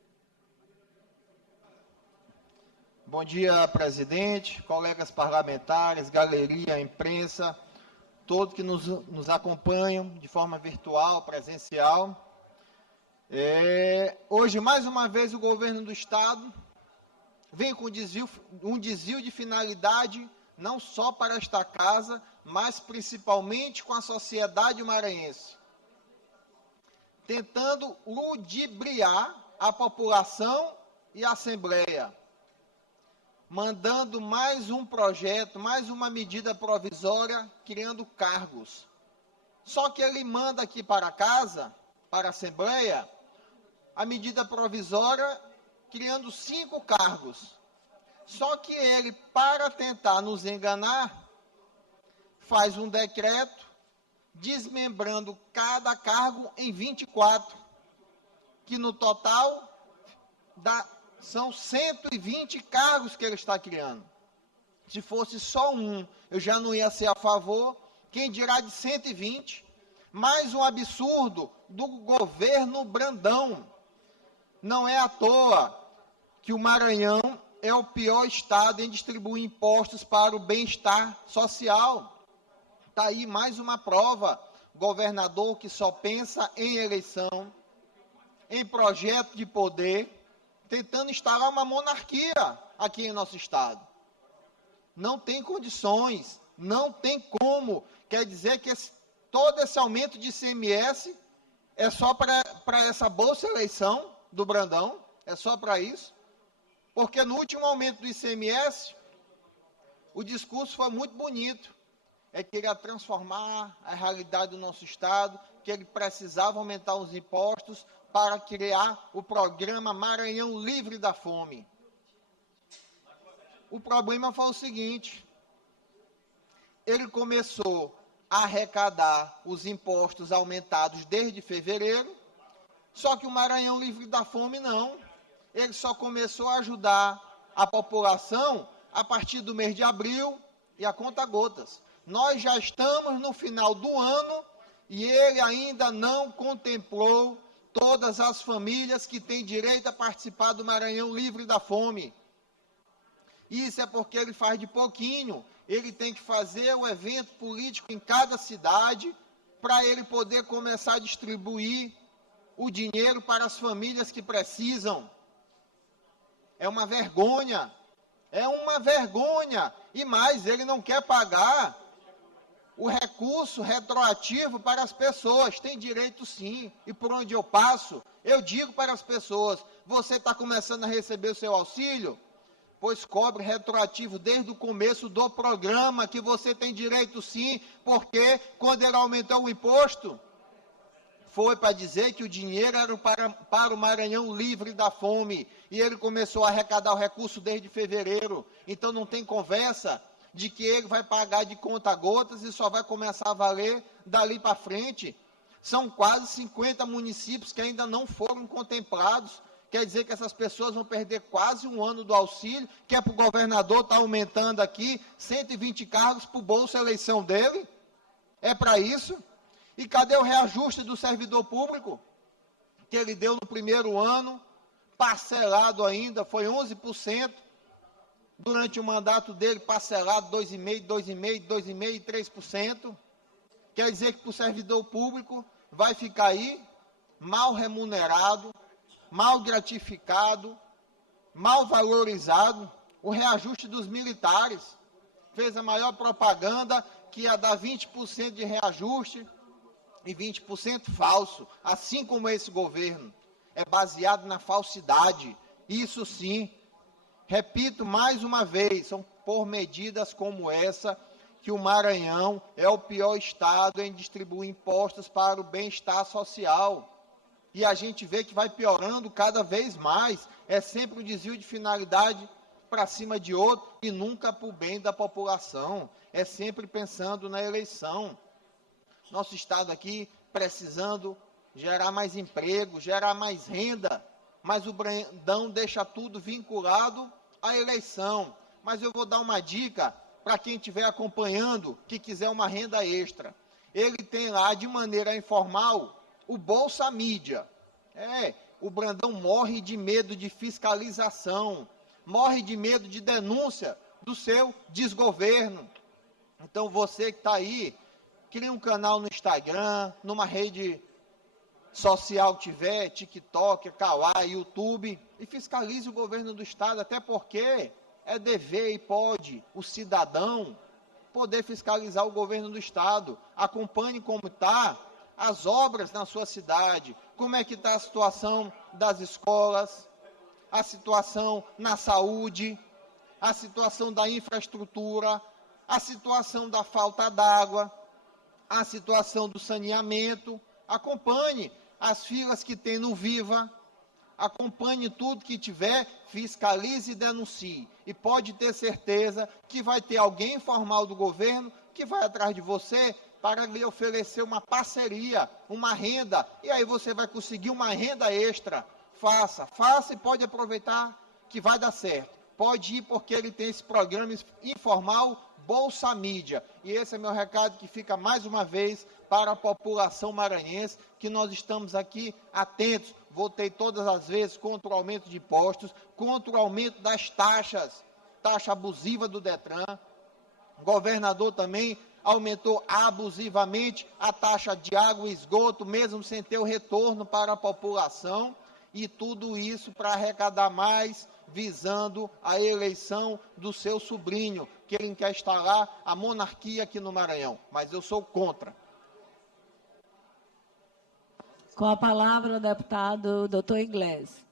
Bom dia, presidente, colegas parlamentares, galeria, imprensa, todos que nos acompanham de forma virtual, presencial. Hoje, mais uma vez, o governo do Estado vem com um desvio de finalidade, não só para esta casa, mas principalmente com a sociedade maranhense, tentando ludibriar a população e a Assembleia, mandando mais um projeto, mais uma medida provisória, criando cargos. Só que ele manda aqui para casa, para a Assembleia, a medida provisória criando 5 cargos. Só que ele, para tentar nos enganar, faz um decreto desmembrando cada cargo em 24, que no total são 120 cargos que ele está criando. Se fosse só um, eu já não ia ser a favor, quem dirá de 120. Mais um absurdo do governo Brandão. Não é à toa que o Maranhão é o pior estado em distribuir impostos para o bem-estar social. Está aí mais uma prova. Governador que só pensa em eleição, em projeto de poder, tentando instalar uma monarquia aqui em nosso estado. Não tem condições, não tem como. Quer dizer que todo esse aumento de ICMS é só para essa bolsa eleição do Brandão? É só para isso? Porque no último aumento do ICMS, o discurso foi muito bonito. É que ele ia transformar a realidade do nosso estado, que ele precisava aumentar os impostos para criar o programa Maranhão Livre da Fome. O problema foi o seguinte: ele começou a arrecadar os impostos aumentados desde fevereiro, só que o Maranhão Livre da Fome não. Ele só começou a ajudar a população a partir do mês de abril e a conta-gotas. Nós já estamos no final do ano e ele ainda não contemplou todas as famílias que têm direito a participar do Maranhão Livre da Fome. Isso é porque ele faz de pouquinho. Ele tem que fazer o evento político em cada cidade para ele poder começar a distribuir o dinheiro para as famílias que precisam. É uma vergonha. É uma vergonha. E mais, ele não quer pagar o recurso retroativo para as pessoas. Tem direito sim. E por onde eu passo, eu digo para as pessoas: você está começando a receber o seu auxílio? Pois cobre retroativo desde o começo do programa, que você tem direito sim, porque quando ele aumentou o imposto, foi para dizer que o dinheiro era para o Maranhão Livre da Fome. E ele começou a arrecadar o recurso desde fevereiro. Então não tem conversa de que ele vai pagar de conta-gotas e só vai começar a valer dali para frente. São quase 50 municípios que ainda não foram contemplados. Quer dizer que essas pessoas vão perder quase um ano do auxílio, que é para o governador estar aumentando aqui 120 cargos para o Bolsa Eleição dele? É para isso? E cadê o reajuste do servidor público? Que ele deu no primeiro ano, parcelado ainda, foi 11%. Durante o mandato dele, parcelado 2,5%, 2,5%, 2,5% e 3%. Quer dizer que para o servidor público vai ficar aí mal remunerado, mal gratificado, mal valorizado. O reajuste dos militares fez a maior propaganda que ia dar 20% de reajuste e 20% falso, assim como esse governo. É baseado na falsidade. Isso sim. Repito mais uma vez, são por medidas como essa que o Maranhão é o pior estado em distribuir impostos para o bem-estar social. E a gente vê que vai piorando cada vez mais. É sempre um desvio de finalidade para cima de outro e nunca para o bem da população. É sempre pensando na eleição. Nosso estado aqui precisando gerar mais emprego, gerar mais renda, mas o Brandão deixa tudo vinculado à eleição. Mas eu vou dar uma dica para quem estiver acompanhando, que quiser uma renda extra. Ele tem lá, de maneira informal, o Bolsa Mídia. O Brandão morre de medo de fiscalização, morre de medo de denúncia do seu desgoverno. Então, você que está aí, crie um canal no Instagram, numa rede social que tiver, TikTok, Kawaii, YouTube, e fiscalize o governo do estado, até porque é dever e pode o cidadão poder fiscalizar o governo do estado. Acompanhe como está as obras na sua cidade, como é que está a situação das escolas, a situação na saúde, a situação da infraestrutura, a situação da falta d'água, a situação do saneamento. Acompanhe as filas que tem no Viva, acompanhe tudo que tiver, fiscalize e denuncie. E pode ter certeza que vai ter alguém informal do governo que vai atrás de você para lhe oferecer uma parceria, uma renda, e aí você vai conseguir uma renda extra. Faça e pode aproveitar que vai dar certo. Pode ir porque ele tem esse programa informal Bolsa Mídia. E esse é meu recado que fica mais uma vez para a população maranhense, que nós estamos aqui atentos. Votei todas as vezes contra o aumento de impostos, contra o aumento das taxas, taxa abusiva do Detran. O governador também aumentou abusivamente a taxa de água e esgoto, mesmo sem ter o retorno para a população. E tudo isso para arrecadar mais, visando a eleição do seu sobrinho, que ele quer instalar a monarquia aqui no Maranhão. Mas eu sou contra. Com a palavra o deputado Dr. Inglês.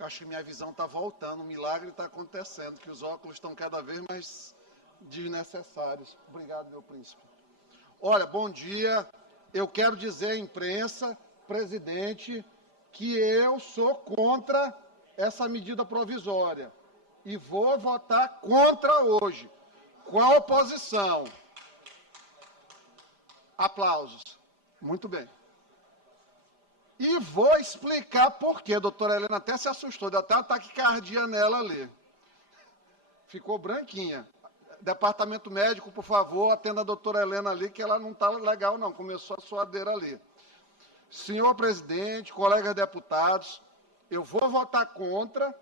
Acho que minha visão está voltando, um milagre está acontecendo, que os óculos estão cada vez mais desnecessários. Obrigado, meu príncipe. Olha, bom dia. Eu quero dizer à imprensa, presidente, que eu sou contra essa medida provisória e vou votar contra hoje, com a oposição. Aplausos. Muito bem. E vou explicar por quê. A doutora Helena até se assustou, deu até uma taquicardia nela ali. Ficou branquinha. Departamento médico, por favor, atenda a doutora Helena ali, que ela não está legal, não. Começou a suadeira ali. Senhor presidente, colegas deputados, eu vou votar contra,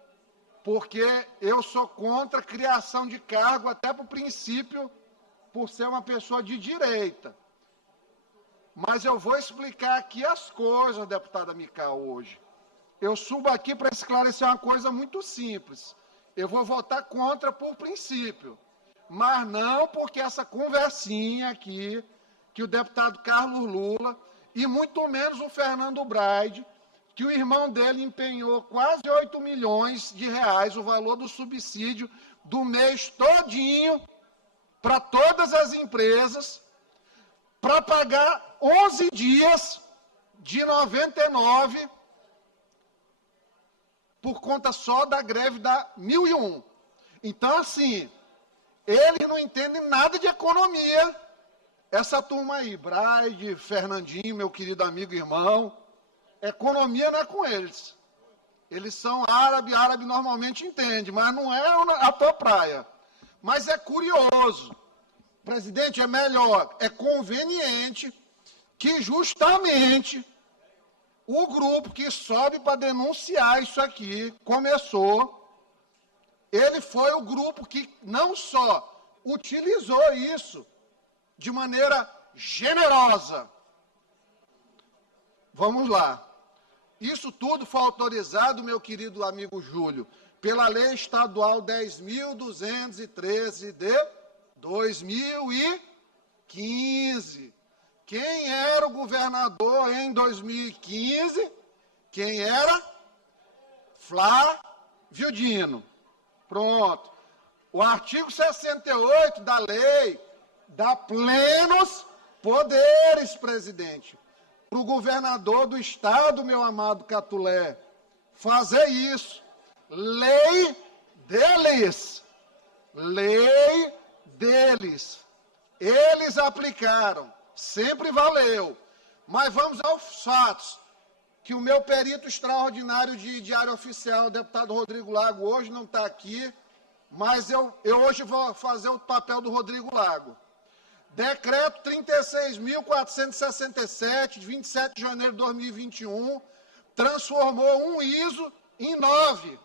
porque eu sou contra a criação de cargo, até por princípio, por ser uma pessoa de direita. Mas eu vou explicar aqui as coisas, deputada Mical, hoje. Eu subo aqui para esclarecer uma coisa muito simples. Eu vou votar contra por princípio, mas não porque essa conversinha aqui, que o deputado Carlos Lula, e muito menos o Fernando Braide, que o irmão dele empenhou quase 8 milhões de reais, o valor do subsídio do mês todinho, para todas as empresas, para pagar 11 dias de 99 por conta só da greve da 1001. Então, assim, eles não entendem nada de economia. Essa turma aí, Braide, Fernandinho, meu querido amigo e irmão, economia não é com eles. Eles são árabe normalmente entende, mas não é a tua praia. Mas é curioso. Presidente, é melhor, é conveniente que justamente o grupo que sobe para denunciar isso aqui começou, ele foi o grupo que não só utilizou isso de maneira generosa. Vamos lá. Isso tudo foi autorizado, meu querido amigo Júlio, pela Lei Estadual 10.213 de 2015. Quem era o governador em 2015? Quem era? Flávio Dino. Pronto. O artigo 68 da lei dá plenos poderes, presidente, para o governador do estado, meu amado Catulé, fazer isso. Lei deles. Lei deles. Eles aplicaram. Sempre valeu. Mas vamos aos fatos. Que o meu perito extraordinário de Diário Oficial, o deputado Rodrigo Lago, hoje não está aqui, mas eu hoje vou fazer o papel do Rodrigo Lago. Decreto 36.467, de 27 de janeiro de 2021, transformou um ISO em 9.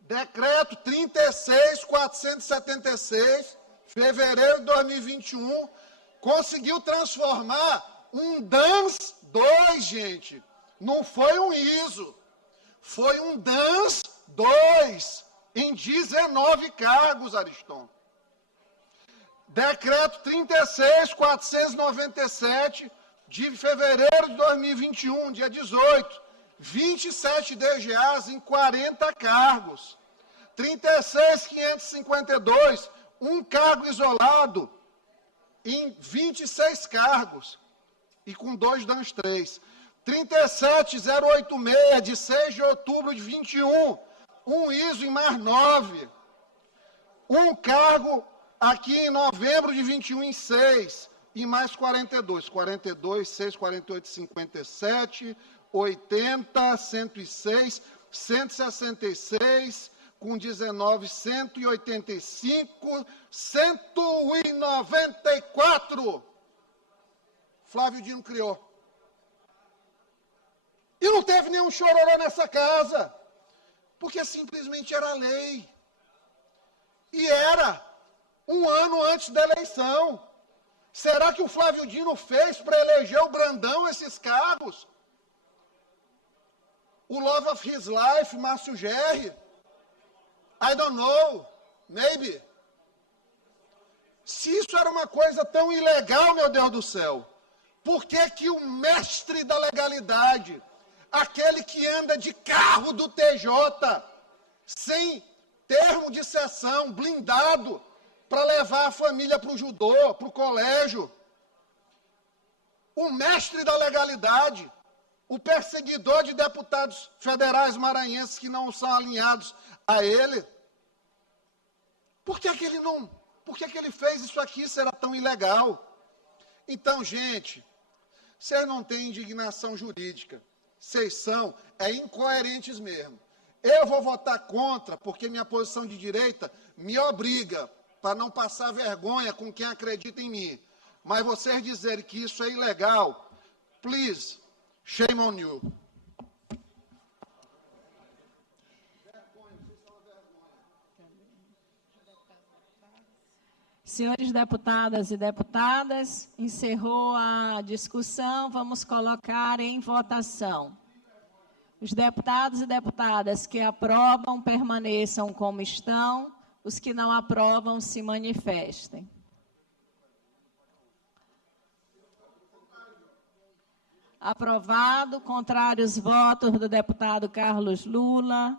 Decreto 36.476, fevereiro de 2021, conseguiu transformar um DANS 2, gente, Não foi um ISO, foi um DANS 2, em 19 cargos, Ariston. Decreto 36.497, de fevereiro de 2021, dia 18, 27 DGAs em 40 cargos. 36.552, um cargo isolado em 26 cargos, e com 2 DANS 3. 37.086, de 6 de outubro de 21, um ISO em mais 9. Um cargo aqui em novembro de 21 em 6, e mais 42. 42, 6, 48, 57, 80, 106, 166, com 19, 185, 194. Flávio Dino criou. E não teve nenhum chororô nessa casa, porque simplesmente era lei. E era um ano antes da eleição. Será que o Flávio Dino fez para eleger o Brandão esses cargos? O Love of His Life, Márcio Gerri? I don't know, maybe. Se isso era uma coisa tão ilegal, meu Deus do céu, por que que o mestre da legalidade, aquele que anda de carro do TJ, sem termo de sessão, blindado, para levar a família para o judô, para o colégio, o mestre da legalidade, o perseguidor de deputados federais maranhenses que não são alinhados a ele, por que que ele não, por que que ele fez isso aqui, se era tão ilegal? Então, gente, vocês não têm indignação jurídica, vocês são incoerentes mesmo. Eu vou votar contra, porque minha posição de direita me obriga, para não passar vergonha com quem acredita em mim. Mas vocês dizerem que isso é ilegal, please, shame on you. Senhores deputadas e deputadas, encerrou a discussão, vamos colocar em votação. Os deputados e deputadas que aprovam permaneçam como estão, os que não aprovam se manifestem. Aprovado, contrários votos do deputado Carlos Lula,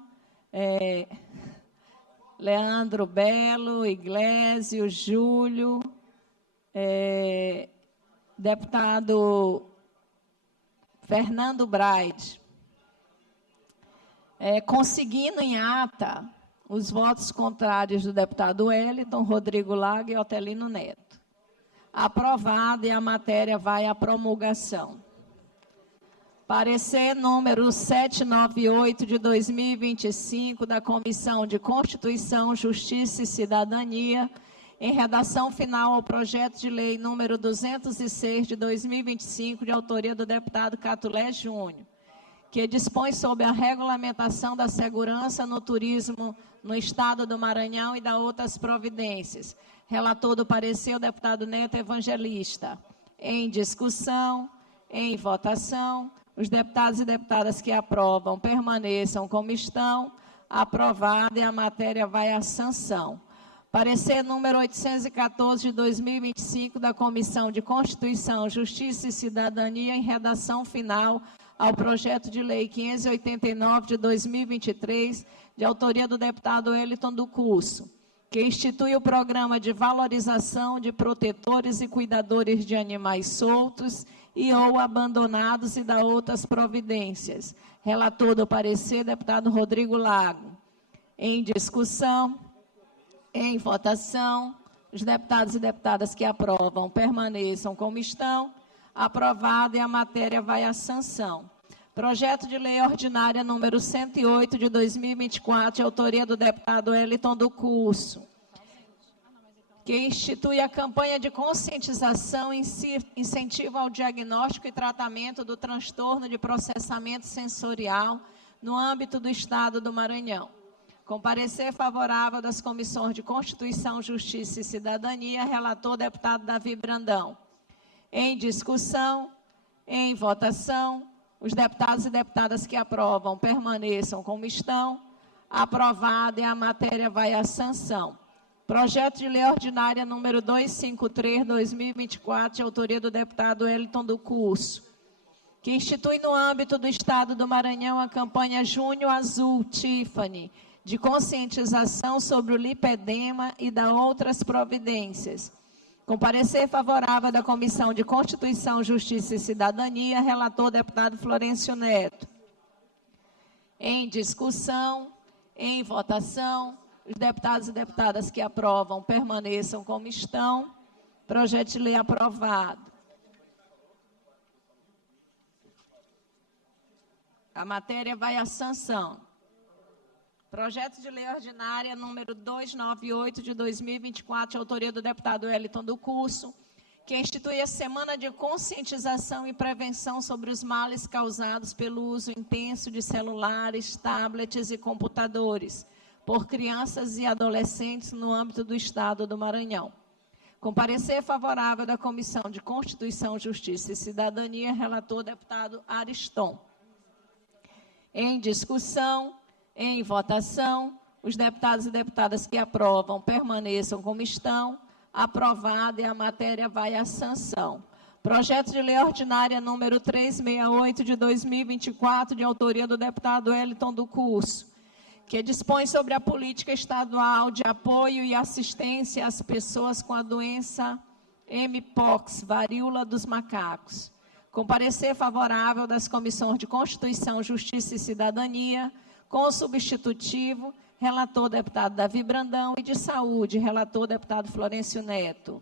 Leandro Belo, Iglesias, Júlio, deputado Fernando Braide. Conseguindo em ata os votos contrários do deputado Wellington, Rodrigo Lago e Otelino Neto. Aprovado, e a matéria vai à promulgação. Parecer número 798 de 2025 da Comissão de Constituição, Justiça e Cidadania, em redação final ao projeto de lei número 206 de 2025, de autoria do deputado Catulé Júnior, que dispõe sobre a regulamentação da segurança no turismo no Estado do Maranhão e da outras providências. Relator do parecer, o deputado Neto Evangelista. Em discussão, em votação, os deputados e deputadas que aprovam permaneçam como estão. Aprovada, e a matéria vai à sanção. Parecer número 814 de 2025 da Comissão de Constituição, Justiça e Cidadania, em redação final ao projeto de lei 589 de 2023, de autoria do deputado Wellington do Curso, que institui o programa de valorização de protetores e cuidadores de animais soltos e ou abandonados e da outras providências. Relator do parecer, deputado Rodrigo Lago. Em discussão, em votação, os deputados e deputadas que aprovam permaneçam como estão. Aprovado, e a matéria vai à sanção. Projeto de lei ordinária número 108 de 2024, de autoria do deputado Wellington do Curso, que institui a campanha de conscientização e incentivo ao diagnóstico e tratamento do transtorno de processamento sensorial no âmbito do Estado do Maranhão. Com parecer favorável das comissões de Constituição, Justiça e Cidadania, relator deputado Davi Brandão. Em discussão, em votação, Os deputados e deputadas que aprovam permaneçam como estão. Aprovado e a matéria vai à sanção. Projeto de lei ordinária número 253/2024, de autoria do deputado Wellington do Curso, que institui no âmbito do Estado do Maranhão a campanha Junho Azul Tiffany, de conscientização sobre o lipedema e da outras providências. Com parecer favorável da Comissão de Constituição, Justiça e Cidadania, relator deputado Florencio Neto. Em discussão, em votação, os deputados e deputadas que aprovam permaneçam como estão. Projeto de lei aprovado. A matéria vai à sanção. Projeto de lei ordinária número 298 de 2024, de autoria do deputado Wellington do Curso, que institui a Semana de Conscientização e Prevenção sobre os males causados pelo uso intenso de celulares, tablets e computadores por crianças e adolescentes no âmbito do Estado do Maranhão. Com parecer favorável da Comissão de Constituição, Justiça e Cidadania, relator deputado Ariston. Em discussão, em votação, os deputados e deputadas que aprovam permaneçam como estão. Aprovada e a matéria vai à sanção. Projeto de lei ordinária número 368 de 2024, de autoria do deputado Wellington do Curso, que dispõe sobre a política estadual de apoio e assistência às pessoas com a doença Mpox, varíola dos macacos. Com parecer favorável das comissões de Constituição, Justiça e Cidadania, com o substitutivo, relator deputado Davi Brandão, e de Saúde, relator deputado Florencio Neto.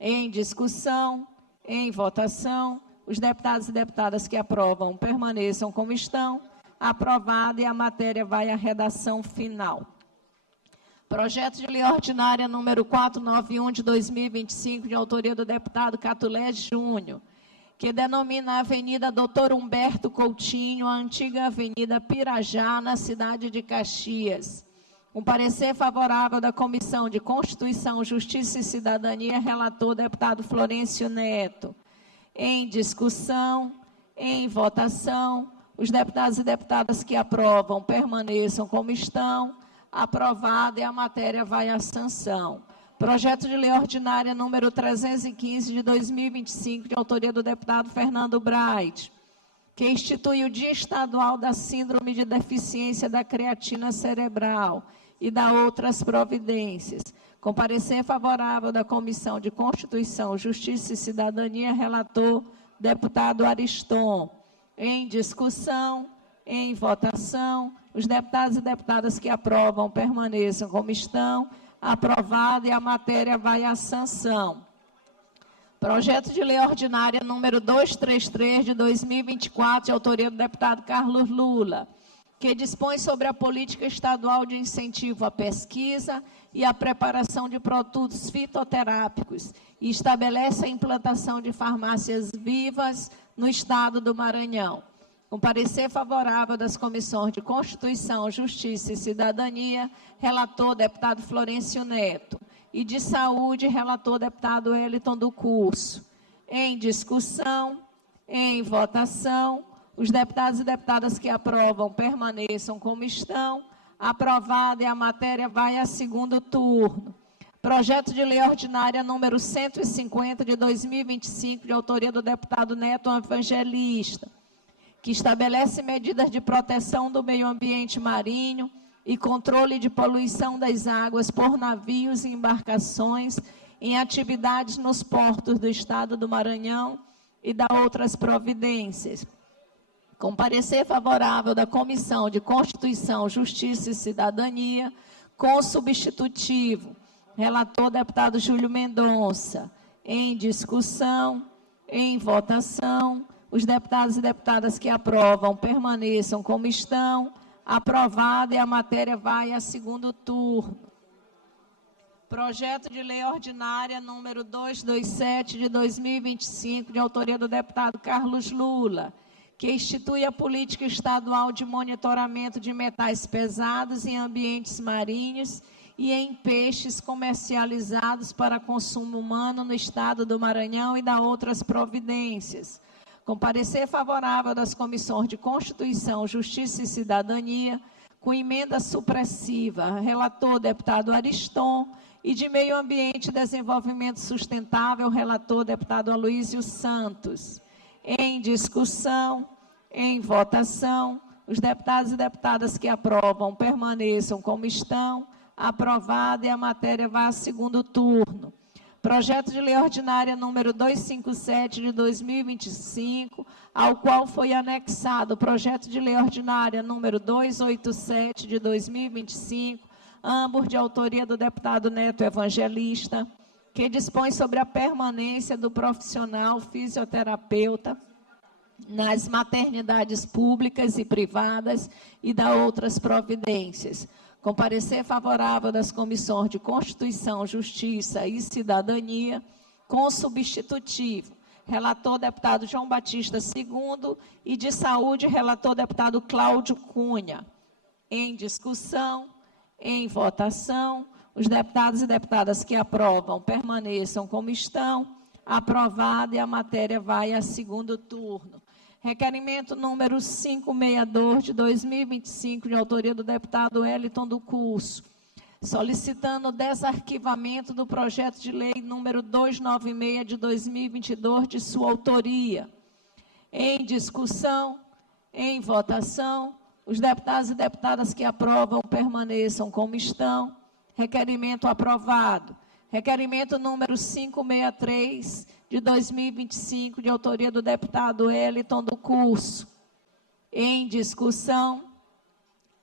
Em discussão, em votação, os deputados e deputadas que aprovam permaneçam como estão. Aprovado e a matéria vai à redação final. Projeto de lei ordinária número 491 de 2025, de autoria do deputado Catulé Júnior, que denomina a Avenida Doutor Humberto Coutinho, a antiga Avenida Pirajá, na cidade de Caxias. Com parecer favorável da Comissão de Constituição, Justiça e Cidadania, relator deputado Florencio Neto. Em discussão, em votação, os deputados e deputadas que aprovam permaneçam como estão. Aprovado e a matéria vai à sanção. Projeto de lei ordinária número 315 de 2025, de autoria do deputado Fernando Bright, que institui o Dia Estadual da Síndrome de Deficiência da Creatina Cerebral e da outras providências. Com parecer favorável da Comissão de Constituição, Justiça e Cidadania, relator deputado Ariston. Em discussão, em votação, os deputados e deputadas que aprovam permaneçam como estão. Aprovado e a matéria vai à sanção. Projeto de lei ordinária número 233 de 2024, de autoria do deputado Carlos Lula, que dispõe sobre a política estadual de incentivo à pesquisa e à preparação de produtos fitoterápicos e estabelece a implantação de farmácias vivas no Estado do Maranhão. Com parecer favorável das comissões de Constituição, Justiça e Cidadania, relator deputado Florencio Neto. E de Saúde, relator deputado Wellington do Curso. Em discussão, em votação, os deputados e deputadas que aprovam permaneçam como estão. Aprovado e a matéria vai a segundo turno. Projeto de lei ordinária número 150 de 2025, de autoria do deputado Neto Evangelista, que estabelece medidas de proteção do meio ambiente marinho e controle de poluição das águas por navios e embarcações em atividades nos portos do Estado do Maranhão e da outras providências. Com parecer favorável da Comissão de Constituição, Justiça e Cidadania, com o substitutivo, relator deputado Júlio Mendonça. Em discussão, em votação, os deputados e deputadas que aprovam permaneçam como estão. Aprovado e a matéria vai a segundo turno. Projeto de lei ordinária número 227 de 2025, de autoria do deputado Carlos Lula, que institui a política estadual de monitoramento de metais pesados em ambientes marinhos e em peixes comercializados para consumo humano no Estado do Maranhão e da outras providências. Com parecer favorável das comissões de Constituição, Justiça e Cidadania, com emenda supressiva, relator deputado Ariston, e de Meio Ambiente e Desenvolvimento Sustentável, relator deputado Aloísio Santos. Em discussão, em votação, os deputados e deputadas que aprovam permaneçam como estão. Aprovado, e a matéria vai a segundo turno. Projeto de Lei Ordinária número 257 de 2025, ao qual foi anexado o Projeto de Lei Ordinária número 287 de 2025, ambos de autoria do deputado Neto Evangelista, que dispõe sobre a permanência do profissional fisioterapeuta nas maternidades públicas e privadas e da outras providências. Com parecer favorável das comissões de Constituição, Justiça e Cidadania, com substitutivo, relator deputado João Batista II, e de Saúde, relator deputado Cláudio Cunha. Em discussão, em votação, os deputados e deputadas que aprovam permaneçam como estão. Aprovado, e a matéria vai a segundo turno. Requerimento número 562 de 2025, de autoria do deputado Wellington do Curso, solicitando o desarquivamento do projeto de lei número 296 de 2022, de sua autoria. Em discussão, em votação, os deputados e deputadas que aprovam permaneçam como estão. Requerimento aprovado. Requerimento número 563, de 2025, de autoria do deputado Wellington do Curso. Em discussão,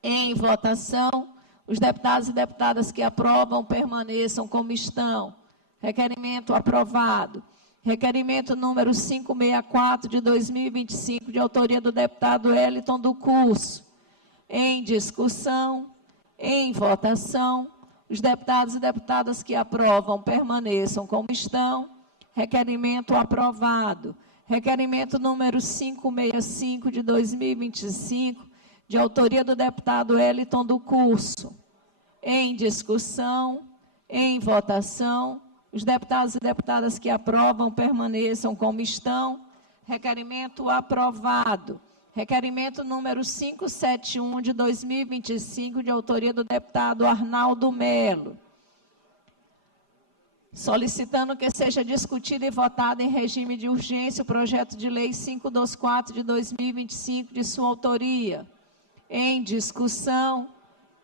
em votação, os deputados e deputadas que aprovam permaneçam como estão. Requerimento aprovado. Requerimento número 564, de 2025, de autoria do deputado Wellington do Curso. Em discussão, em votação, os deputados e deputadas que aprovam permaneçam como estão. Requerimento aprovado. Requerimento número 565 de 2025, de autoria do deputado Wellington do Curso. Em discussão, em votação, os deputados e deputadas que aprovam permaneçam como estão. Requerimento aprovado. Requerimento número 571 de 2025, de autoria do deputado Arnaldo Melo, solicitando que seja discutido e votado em regime de urgência o projeto de lei 524 de 2025, de sua autoria. Em discussão,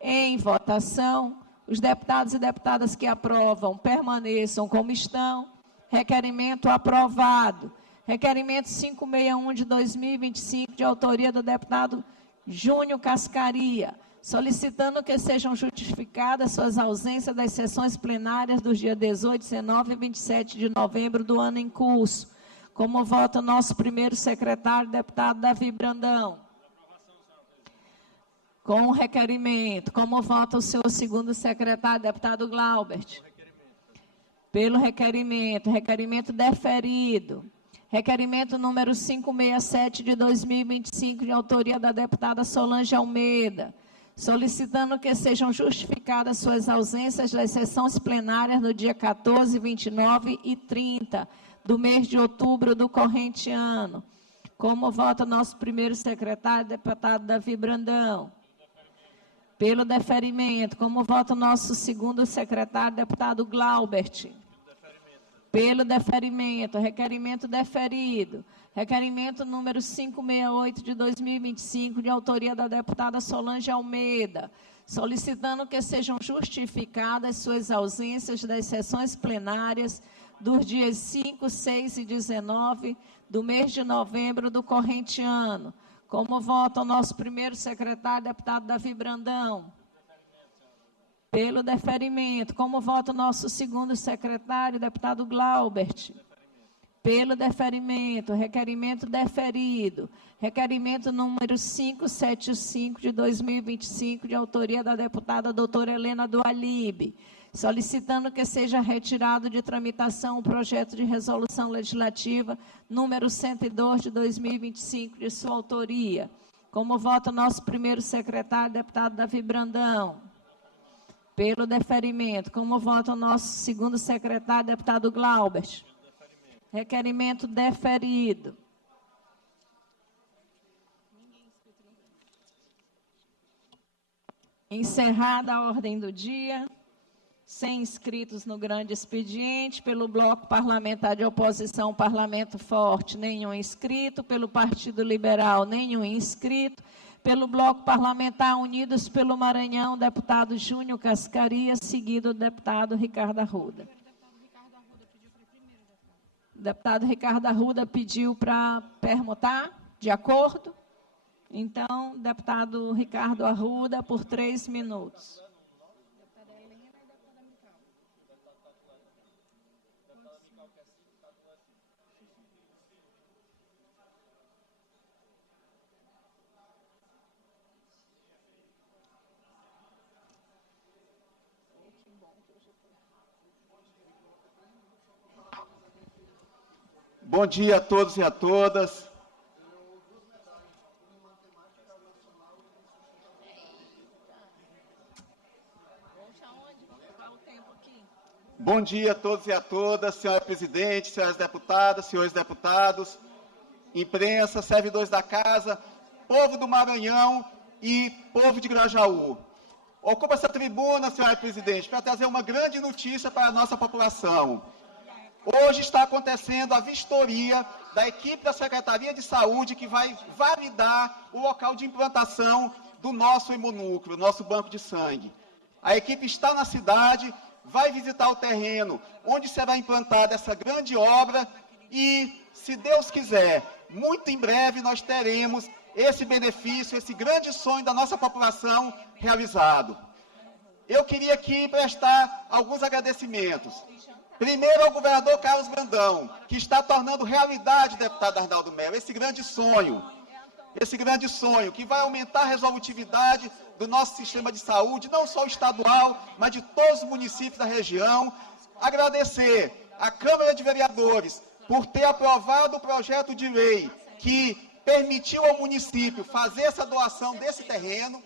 em votação, os deputados e deputadas que aprovam permaneçam como estão. Requerimento aprovado. Requerimento 561 de 2025, de autoria do deputado Júnior Cascaria, solicitando que sejam justificadas suas ausências das sessões plenárias dos dias 18, 19 e 27 de novembro do ano em curso. Como vota o nosso primeiro secretário, deputado Davi Brandão? Com o requerimento. Como vota o seu segundo secretário, deputado Glaubert? Pelo requerimento. Requerimento deferido. Requerimento número 567 de 2025, de autoria da deputada Solange Almeida, solicitando que sejam justificadas suas ausências das sessões plenárias no dia 14, 29 e 30 do mês de outubro do corrente ano. Como vota o nosso primeiro secretário, deputado Davi Brandão? Pelo deferimento. Como vota o nosso segundo secretário, deputado Glaubert? Pelo deferimento. Requerimento deferido. Requerimento número 568 de 2025, de autoria da deputada Solange Almeida, solicitando que sejam justificadas suas ausências das sessões plenárias dos dias 5, 6 e 19 do mês de novembro do corrente ano. Como vota o nosso primeiro secretário, deputado Davi Brandão? Pelo deferimento. Como vota o nosso segundo secretário, deputado Glaubert? Pelo deferimento. Requerimento deferido. Requerimento número 575 de 2025, de autoria da deputada doutora Helena do Alibe, solicitando que seja retirado de tramitação o projeto de resolução legislativa número 102 de 2025, de sua autoria. Como vota o nosso primeiro secretário, deputado Davi Brandão? Pelo deferimento. Como vota o nosso segundo secretário, deputado Glaubert? Requerimento deferido. Encerrada a ordem do dia, sem inscritos no grande expediente, pelo Bloco Parlamentar de Oposição, Parlamento Forte, nenhum inscrito, pelo Partido Liberal, nenhum inscrito, pelo Bloco Parlamentar Unidos pelo Maranhão, deputado Júnior Cascaria, seguido do deputado Ricardo Arruda. O deputado Ricardo Arruda pediu para permutar, de acordo? Então, deputado Ricardo Arruda, por 3 minutos. Bom dia a todos e a todas. Bom dia a todos e a todas, senhora presidente, senhoras deputadas, senhores deputados, imprensa, servidores da casa, povo do Maranhão e povo de Grajaú. Ocupo essa tribuna, senhora presidente, para trazer uma grande notícia para a nossa população. Hoje está acontecendo a vistoria da equipe da Secretaria de Saúde que vai validar o local de implantação do nosso hemonúcleo, nosso banco de sangue. A equipe está na cidade, vai visitar o terreno onde será implantada essa grande obra e, se Deus quiser, muito em breve nós teremos esse benefício, esse grande sonho da nossa população realizado. Eu queria aqui prestar alguns agradecimentos. Primeiro ao governador Carlos Brandão, que está tornando realidade, deputado Arnaldo Melo, esse grande sonho que vai aumentar a resolutividade do nosso sistema de saúde, não só o estadual, mas de todos os municípios da região. Agradecer à Câmara de Vereadores por ter aprovado o projeto de lei que permitiu ao município fazer essa doação desse terreno,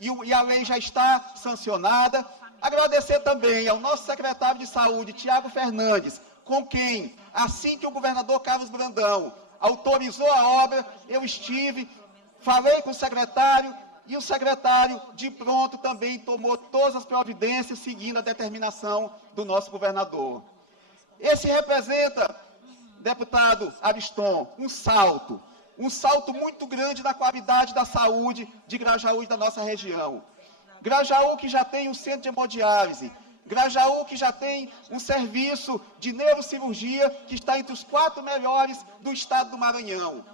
e a lei já está sancionada. Agradecer também ao nosso secretário de Saúde, Tiago Fernandes, com quem, assim que o governador Carlos Brandão autorizou a obra, eu estive, falei com o secretário, e o secretário, de pronto, também tomou todas as providências, seguindo a determinação do nosso governador. Esse representa, deputado Ariston, um salto muito grande na qualidade da saúde de Grajaú e da nossa região. Grajaú, que já tem um centro de hemodiálise, Grajaú, que já tem um serviço de neurocirurgia que está entre os 4 melhores do estado do Maranhão.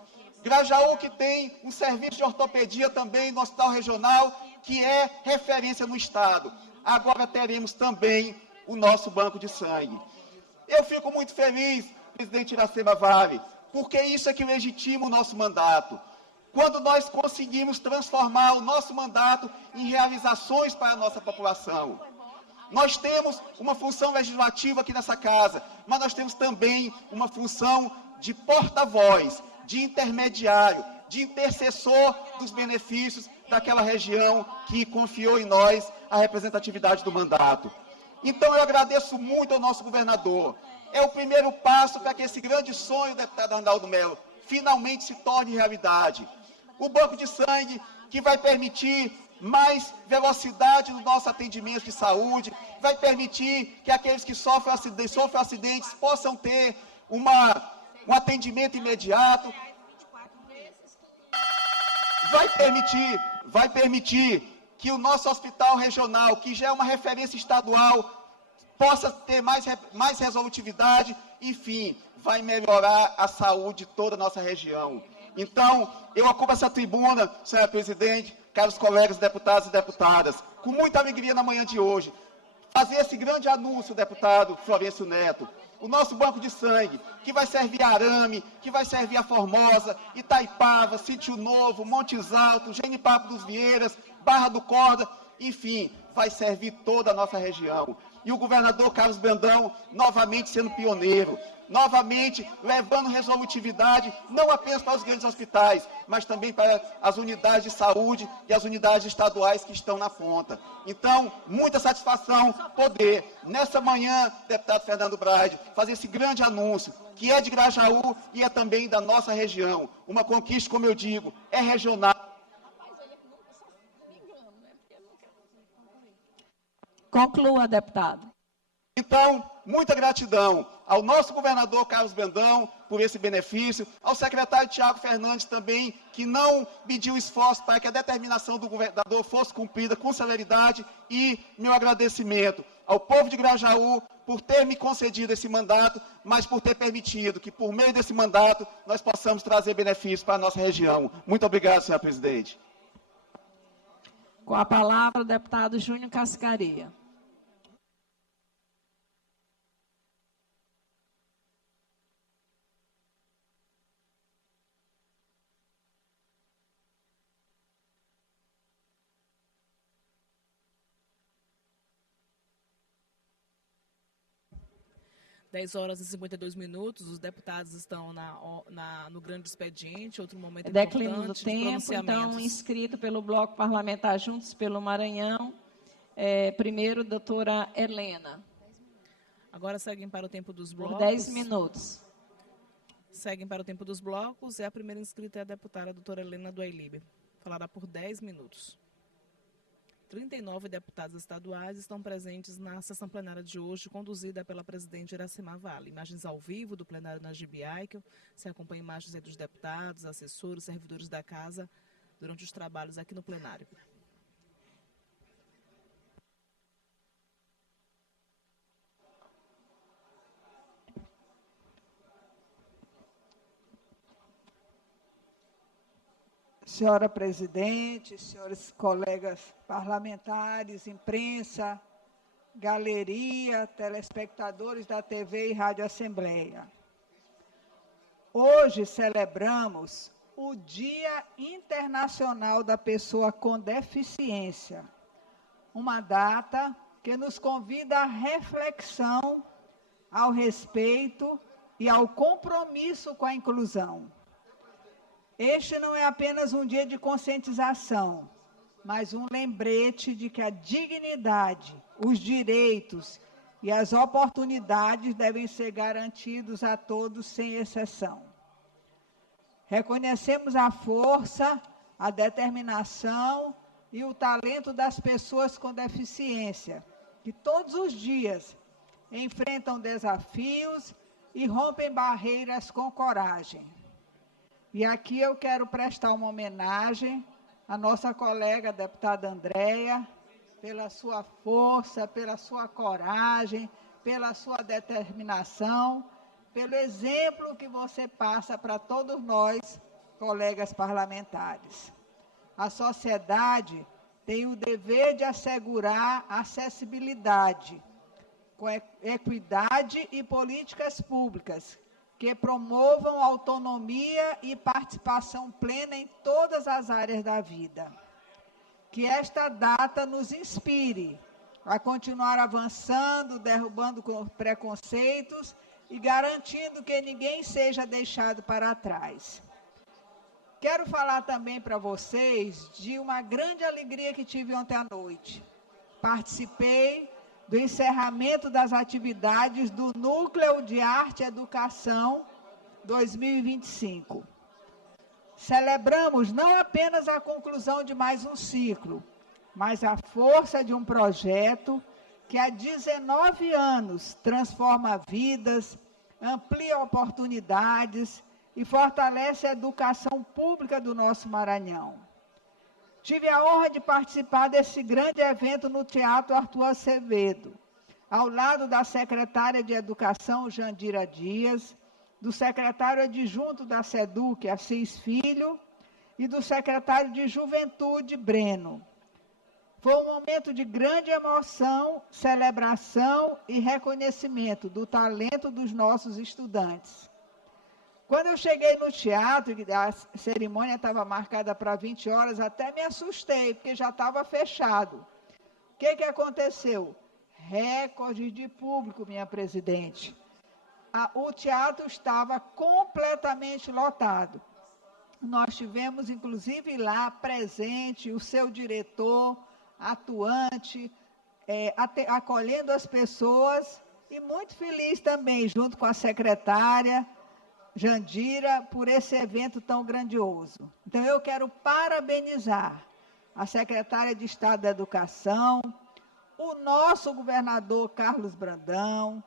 Grajaú, que tem um serviço de ortopedia também no Hospital Regional, que é referência no estado. Agora teremos também o nosso banco de sangue. Eu fico muito feliz, presidente Iracema Vale, porque isso é que legitima o nosso mandato. Quando nós conseguimos transformar o nosso mandato em realizações para a nossa população. Nós temos uma função legislativa aqui nessa casa, mas nós temos também uma função de porta-voz, de intermediário, de intercessor dos benefícios daquela região que confiou em nós a representatividade do mandato. Então eu agradeço muito ao nosso governador. É o primeiro passo para que esse grande sonho, deputado Arnaldo Melo, finalmente se torne realidade. O banco de sangue que vai permitir mais velocidade no nosso atendimento de saúde, vai permitir que aqueles que sofrem acidentes possam ter um atendimento imediato, vai permitir que o nosso hospital regional, que já é uma referência estadual, possa ter mais resolutividade, enfim, vai melhorar a saúde de toda a nossa região. Então, eu ocupo essa tribuna, senhora presidente, caros colegas deputados e deputadas, com muita alegria na manhã de hoje, fazer esse grande anúncio, deputado Florencio Neto, o nosso banco de sangue, que vai servir a Arame, que vai servir a Formosa, Itaipava, Sítio Novo, Montes Altos, Genipapo dos Vieiras, Barra do Corda, enfim, vai servir toda a nossa região. E o governador Carlos Brandão, novamente sendo pioneiro, novamente levando resolutividade, não apenas para os grandes hospitais, mas também para as unidades de saúde e as unidades estaduais que estão na ponta. Então, muita satisfação poder, nessa manhã, deputado Fernando Braide, fazer esse grande anúncio, que é de Grajaú e é também da nossa região. Uma conquista, como eu digo, é regional. Conclua, deputado. Então, muita gratidão ao nosso governador Carlos Brandão por esse benefício, ao secretário Tiago Fernandes também, que não mediu esforço para que a determinação do governador fosse cumprida com celeridade, e meu agradecimento ao povo de Grajaú por ter me concedido esse mandato, mas por ter permitido que, por meio desse mandato, nós possamos trazer benefícios para a nossa região. Muito obrigado, senhora presidente. Com a palavra, o deputado Júnior Cascaria. Dez horas e 52 minutos, os deputados estão no grande expediente, outro momento Declínio do importante de tempo, pronunciamentos. então, inscrito pelo Bloco Parlamentar Juntos pelo Maranhão, primeiro, doutora Helena. Agora seguem para o tempo dos blocos. Por 10 minutos. Seguem para o tempo dos blocos, e a primeira inscrita é a deputada doutora Helena do Ailib. Falará por 10 minutos. 39 deputados estaduais estão presentes na sessão plenária de hoje, conduzida pela presidente Iracema Vale. Imagens ao vivo do plenário na Gibiaikel. Se acompanha imagens dos deputados, assessores, servidores da casa durante os trabalhos aqui no plenário. Senhora presidente, senhores colegas parlamentares, imprensa, galeria, telespectadores da TV e Rádio Assembleia. Hoje celebramos o Dia Internacional da Pessoa com Deficiência, uma data que nos convida à reflexão, ao respeito e ao compromisso com a inclusão. Este não é apenas um dia de conscientização, mas um lembrete de que a dignidade, os direitos e as oportunidades devem ser garantidos a todos, sem exceção. Reconhecemos a força, a determinação e o talento das pessoas com deficiência, que todos os dias enfrentam desafios e rompem barreiras com coragem. E aqui eu quero prestar uma homenagem à nossa colega deputada Andréia, pela sua força, pela sua coragem, pela sua determinação, pelo exemplo que você passa para todos nós, colegas parlamentares. A sociedade tem o dever de assegurar acessibilidade, com equidade e políticas públicas, que promovam autonomia e participação plena em todas as áreas da vida. Que esta data nos inspire a continuar avançando, derrubando preconceitos e garantindo que ninguém seja deixado para trás. Quero falar também para vocês de uma grande alegria que tive ontem à noite. Participei do encerramento das atividades do Núcleo de Arte e Educação 2025. Celebramos não apenas a conclusão de mais um ciclo, mas a força de um projeto que há 19 anos transforma vidas, amplia oportunidades e fortalece a educação pública do nosso Maranhão. Tive a honra de participar desse grande evento no Teatro Arthur Acevedo, ao lado da secretária de Educação, Jandira Dias, do secretário adjunto da SEDUC, Assis Filho, e do secretário de Juventude, Breno. Foi um momento de grande emoção, celebração e reconhecimento do talento dos nossos estudantes. Quando eu cheguei no teatro, a cerimônia estava marcada para 20 horas, até me assustei, porque já estava fechado. O que aconteceu? Recorde de público, minha presidente. O teatro estava completamente lotado. Nós tivemos, inclusive, lá presente o seu diretor, atuante, acolhendo as pessoas, e muito feliz também, junto com a secretária, Jandira, por esse evento tão grandioso. Então, eu quero parabenizar a secretária de Estado da Educação, o nosso governador Carlos Brandão,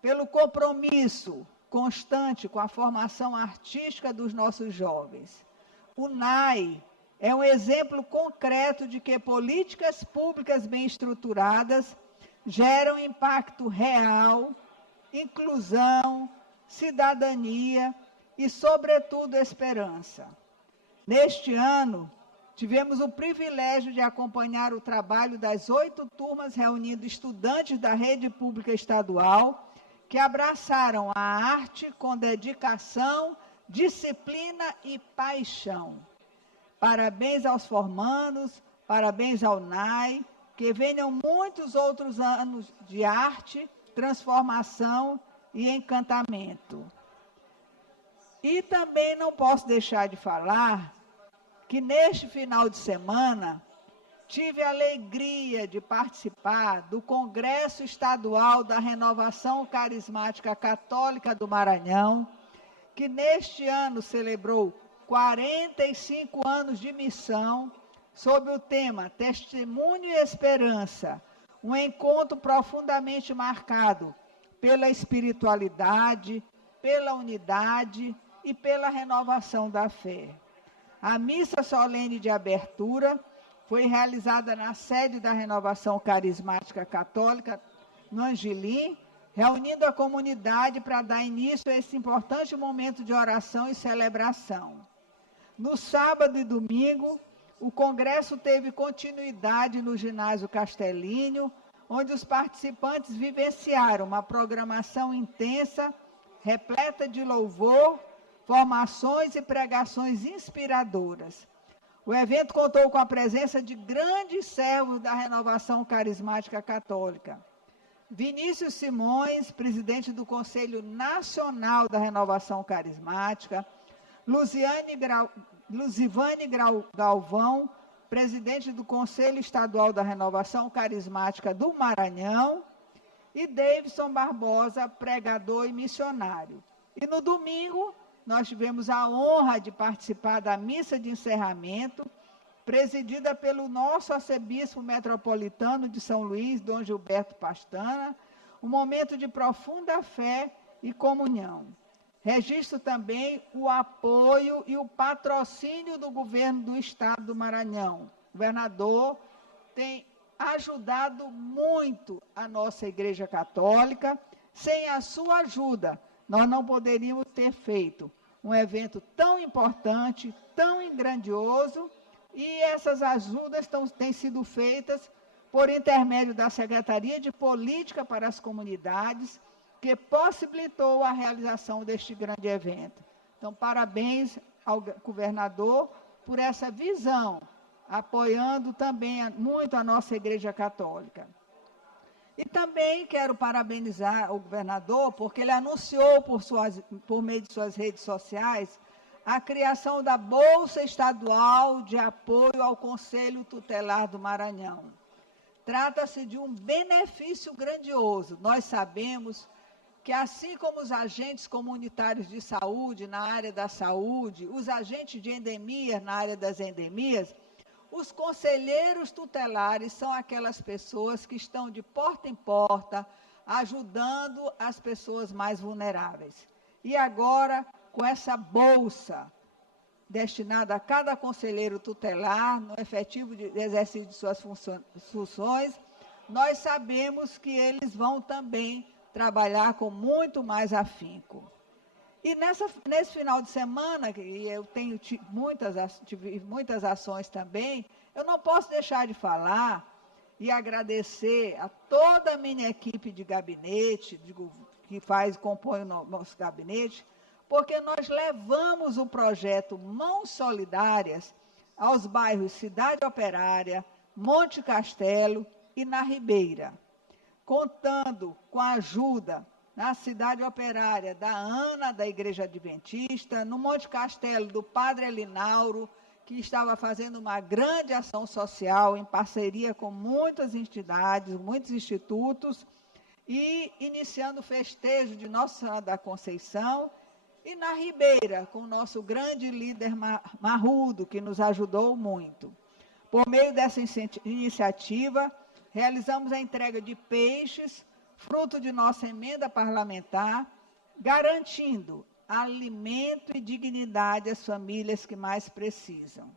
pelo compromisso constante com a formação artística dos nossos jovens. O NAI é um exemplo concreto de que políticas públicas bem estruturadas geram impacto real, inclusão, cidadania e, sobretudo, esperança. Neste ano, tivemos o privilégio de acompanhar o trabalho das 8 turmas reunindo estudantes da rede pública estadual que abraçaram a arte com dedicação, disciplina e paixão. Parabéns aos formandos, parabéns ao NAI, que venham muitos outros anos de arte, transformação e encantamento. E também não posso deixar de falar que neste final de semana tive a alegria de participar do Congresso Estadual da Renovação Carismática Católica do Maranhão, que neste ano celebrou 45 anos de missão, sob o tema Testemunho e Esperança, um encontro profundamente marcado pela espiritualidade, pela unidade e pela renovação da fé. A missa solene de abertura foi realizada na sede da Renovação Carismática Católica, no Angelim, reunindo a comunidade para dar início a esse importante momento de oração e celebração. No sábado e domingo, o congresso teve continuidade no ginásio Castelinho, onde os participantes vivenciaram uma programação intensa, repleta de louvor, formações e pregações inspiradoras. O evento contou com a presença de grandes servos da Renovação Carismática Católica. Vinícius Simões, presidente do Conselho Nacional da Renovação Carismática, Luzivane Galvão, presidente do Conselho Estadual da Renovação Carismática do Maranhão, e Davidson Barbosa, pregador e missionário. E no domingo, nós tivemos a honra de participar da missa de encerramento, presidida pelo nosso arcebispo metropolitano de São Luís, Dom Gilberto Pastana, um momento de profunda fé e comunhão. Registro também o apoio e o patrocínio do governo do estado do Maranhão. O governador tem ajudado muito a nossa Igreja Católica. Sem a sua ajuda, nós não poderíamos ter feito um evento tão importante, tão grandioso, e essas ajudas têm sido feitas por intermédio da Secretaria de Política para as Comunidades, que possibilitou a realização deste grande evento. Então, parabéns ao governador por essa visão, apoiando também muito a nossa Igreja Católica. E também quero parabenizar o governador, porque ele anunciou por meio de suas redes sociais a criação da Bolsa Estadual de Apoio ao Conselho Tutelar do Maranhão. Trata-se de um benefício grandioso. Nós sabemos que, assim como os agentes comunitários de saúde na área da saúde, os agentes de endemias na área das endemias, os conselheiros tutelares são aquelas pessoas que estão de porta em porta, ajudando as pessoas mais vulneráveis. E agora, com essa bolsa destinada a cada conselheiro tutelar, no efetivo exercício de suas funções, nós sabemos que eles vão também trabalhar com muito mais afinco. E nesse final de semana, que eu tenho tive muitas ações também, eu não posso deixar de falar e agradecer a toda a minha equipe de gabinete, que compõe o nosso gabinete, porque nós levamos o projeto Mãos Solidárias aos bairros Cidade Operária, Monte Castelo e na Ribeira, contando com a ajuda na Cidade Operária da Ana, da Igreja Adventista, no Monte Castelo, do Padre Elinauro, que estava fazendo uma grande ação social em parceria com muitas entidades, muitos institutos, e iniciando o festejo de Nossa Senhora da Conceição, e na Ribeira, com o nosso grande líder Marrudo, que nos ajudou muito. Por meio dessa iniciativa, realizamos a entrega de peixes, fruto de nossa emenda parlamentar, garantindo alimento e dignidade às famílias que mais precisam.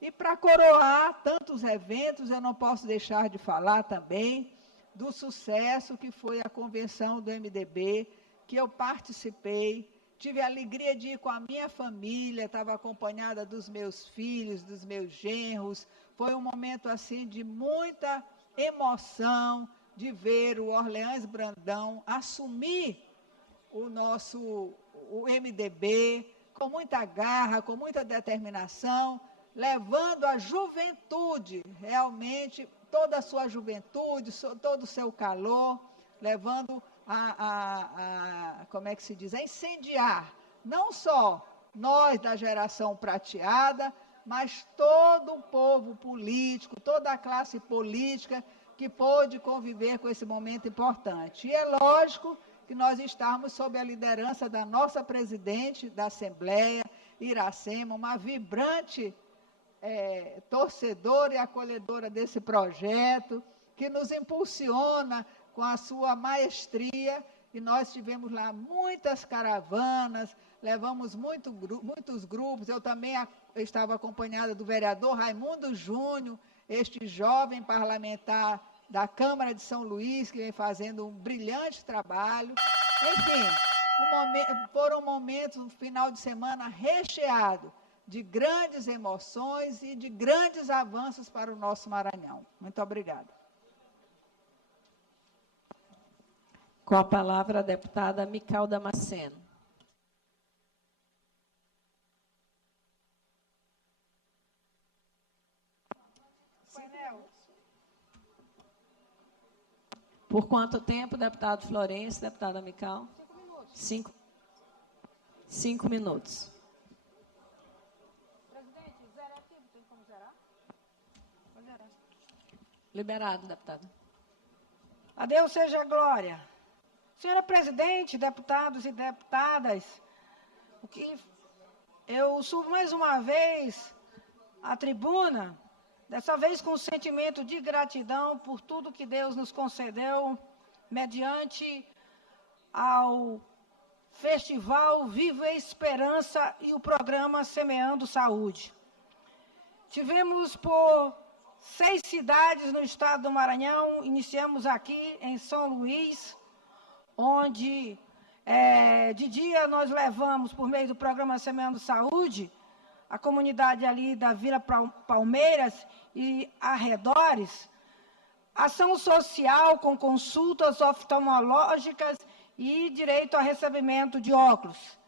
E para coroar tantos eventos, eu não posso deixar de falar também do sucesso que foi a convenção do MDB, que eu participei, tive a alegria de ir com a minha família, estava acompanhada dos meus filhos, dos meus genros. Foi um momento assim de muita emoção de ver o Orleans Brandão assumir o MDB com muita garra, com muita determinação, levando a juventude, realmente toda a sua juventude, todo o seu calor, levando como é que se diz, a incendiar, não só nós da geração prateada, mas todo o povo político, toda a classe política que pôde conviver com esse momento importante. E é lógico que nós estamos sob a liderança da nossa presidente da Assembleia, Iracema, uma vibrante torcedora e acolhedora desse projeto, que nos impulsiona com a sua maestria, e nós tivemos lá muitas caravanas, levamos muitos grupos. Eu também estava acompanhada do vereador Raimundo Júnior, este jovem parlamentar da Câmara de São Luís, que vem fazendo um brilhante trabalho. Enfim, foram momentos, um final de semana recheado de grandes emoções e de grandes avanços para o nosso Maranhão. Muito obrigada. Com a palavra a deputada Mical Damasceno. Por quanto tempo, deputado Florencio, deputada Mical? 5 minutos. 5 minutos. Presidente, zerar aqui, tem como zerar? Pode zerar. Liberado, deputado. A Deus seja a glória. Senhora presidente, deputados e deputadas, eu subo mais uma vez à tribuna, dessa vez com um sentimento de gratidão por tudo que Deus nos concedeu, mediante ao Festival Viva Esperança e o programa Semeando Saúde. Tivemos por 6 cidades no estado do Maranhão, iniciamos aqui em São Luís, onde de dia nós levamos, por meio do programa Semeando Saúde, a comunidade ali da Vila Palmeiras e arredores, ação social com consultas oftalmológicas e direito a recebimento de óculos.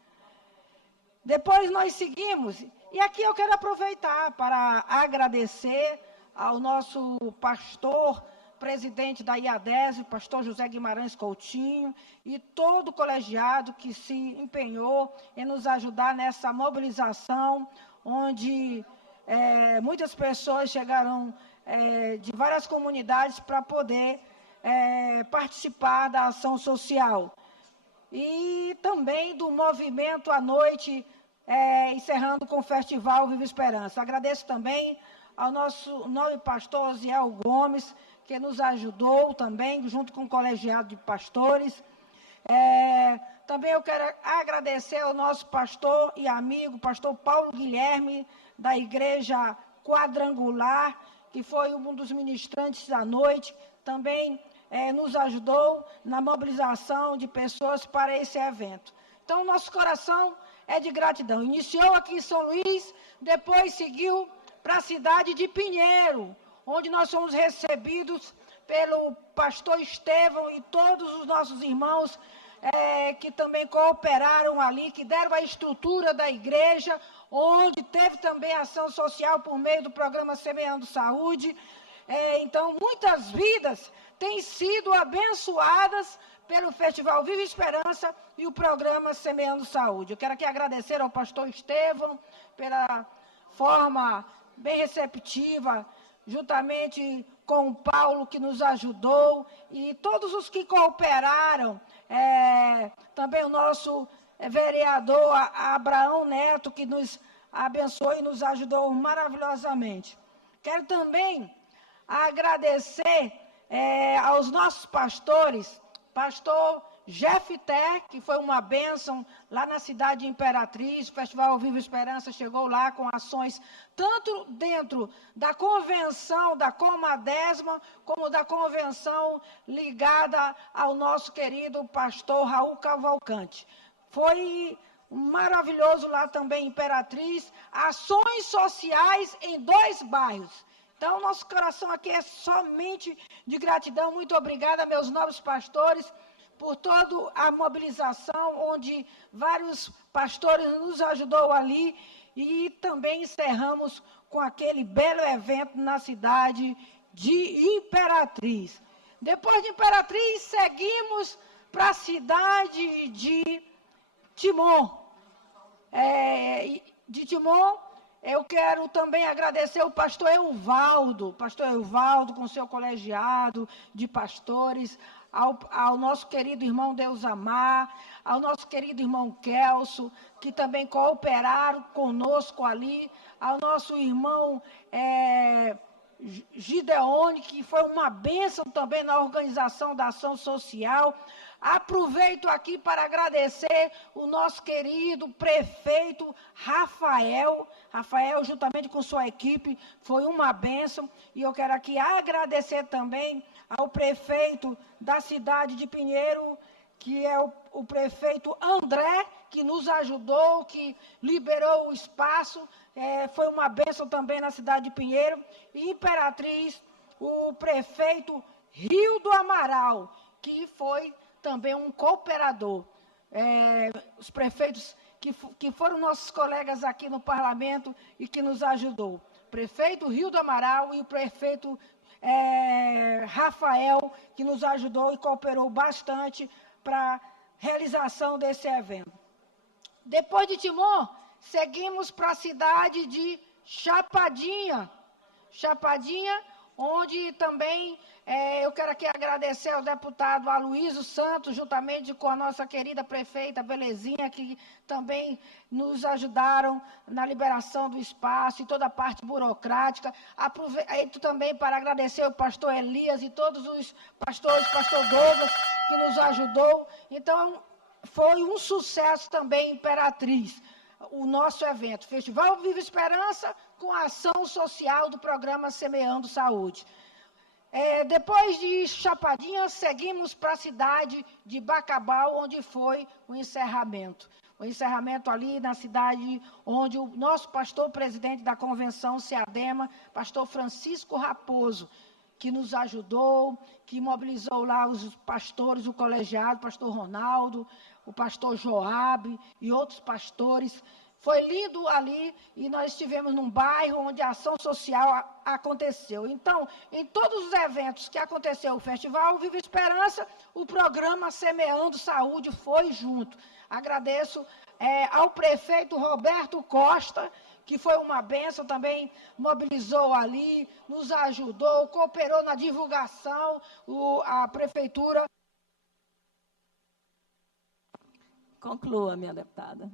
Depois nós seguimos, e aqui eu quero aproveitar para agradecer ao nosso pastor, presidente da IADES, o pastor José Guimarães Coutinho, e todo o colegiado que se empenhou em nos ajudar nessa mobilização, onde muitas pessoas chegaram de várias comunidades para poder participar da ação social. E também do movimento à noite, encerrando com o Festival Viva Esperança. Agradeço também ao nosso nobre pastor Osiel Gomes, que nos ajudou também, junto com o colegiado de pastores. Também eu quero agradecer ao nosso pastor e amigo, pastor Paulo Guilherme, da Igreja Quadrangular, que foi um dos ministrantes da noite, também nos ajudou na mobilização de pessoas para esse evento. Então, nosso coração é de gratidão. Iniciou aqui em São Luís, depois seguiu para a cidade de Pinheiro, onde nós fomos recebidos pelo pastor Estevão e todos os nossos irmãos que também cooperaram ali, que deram a estrutura da igreja, onde teve também ação social por meio do programa Semeando Saúde. Então, muitas vidas têm sido abençoadas pelo Festival Viva Esperança e o programa Semeando Saúde. Eu quero aqui agradecer ao pastor Estevão pela forma bem receptiva, juntamente com o Paulo, que nos ajudou, e todos os que cooperaram, também o nosso vereador Abraão Neto, que nos abençoou e nos ajudou maravilhosamente. Quero também agradecer aos nossos pastores, pastor Jefté, que foi uma bênção lá na cidade de Imperatriz. O Festival Viva Esperança chegou lá com ações tanto dentro da convenção da Comadésima, como da convenção ligada ao nosso querido pastor Raul Cavalcante. Foi maravilhoso lá também em Imperatriz, ações sociais em 2 bairros. Então, nosso coração aqui é somente de gratidão. Muito obrigada, meus nobres pastores, por toda a mobilização, onde vários pastores nos ajudou ali, e também encerramos com aquele belo evento na cidade de Imperatriz. Depois de Imperatriz, seguimos para a cidade de Timon. Eu quero também agradecer o pastor Evaldo com seu colegiado de pastores, ao nosso querido irmão Deus Amar, ao nosso querido irmão Kelso, que também cooperaram conosco ali, ao nosso irmão Gideone, que foi uma bênção também na organização da ação social. Aproveito aqui para agradecer o nosso querido prefeito Rafael, juntamente com sua equipe, foi uma bênção. E eu quero aqui agradecer também ao prefeito da cidade de Pinheiro, que é o prefeito André, que nos ajudou, que liberou o espaço. Foi uma bênção também na cidade de Pinheiro. E Imperatriz, o prefeito Rio do Amaral, que foi também um cooperador. Os prefeitos que foram nossos colegas aqui no parlamento e que nos ajudou. Prefeito Rio do Amaral e o prefeito Rafael, que nos ajudou e cooperou bastante para a realização desse evento. Depois de Timon, seguimos para a cidade de Chapadinha, onde também eu quero aqui agradecer ao deputado Aloysio Santos, juntamente com a nossa querida prefeita Belezinha, que também nos ajudaram na liberação do espaço e toda a parte burocrática. Aproveito também para agradecer ao pastor Elias e todos os pastores, pastor Douglas, que nos ajudou. Então, foi um sucesso também em Imperatriz, o nosso evento, Festival Viva Esperança, com a ação social do programa Semeando Saúde. Depois de Chapadinha, seguimos para a cidade de Bacabal, onde foi o encerramento. O encerramento ali na cidade onde o nosso pastor presidente da convenção SEADEMA, pastor Francisco Raposo, que nos ajudou, que mobilizou lá os pastores, o colegiado, o pastor Ronaldo, o pastor Joabe e outros pastores. Foi lindo ali e nós estivemos num bairro onde a ação social aconteceu. Então, em todos os eventos que aconteceu o Festival Viva Esperança, o programa Semeando Saúde foi junto. Agradeço ao prefeito Roberto Costa, que foi uma bênção, também mobilizou ali, nos ajudou, cooperou na divulgação, a prefeitura. Conclua, minha deputada.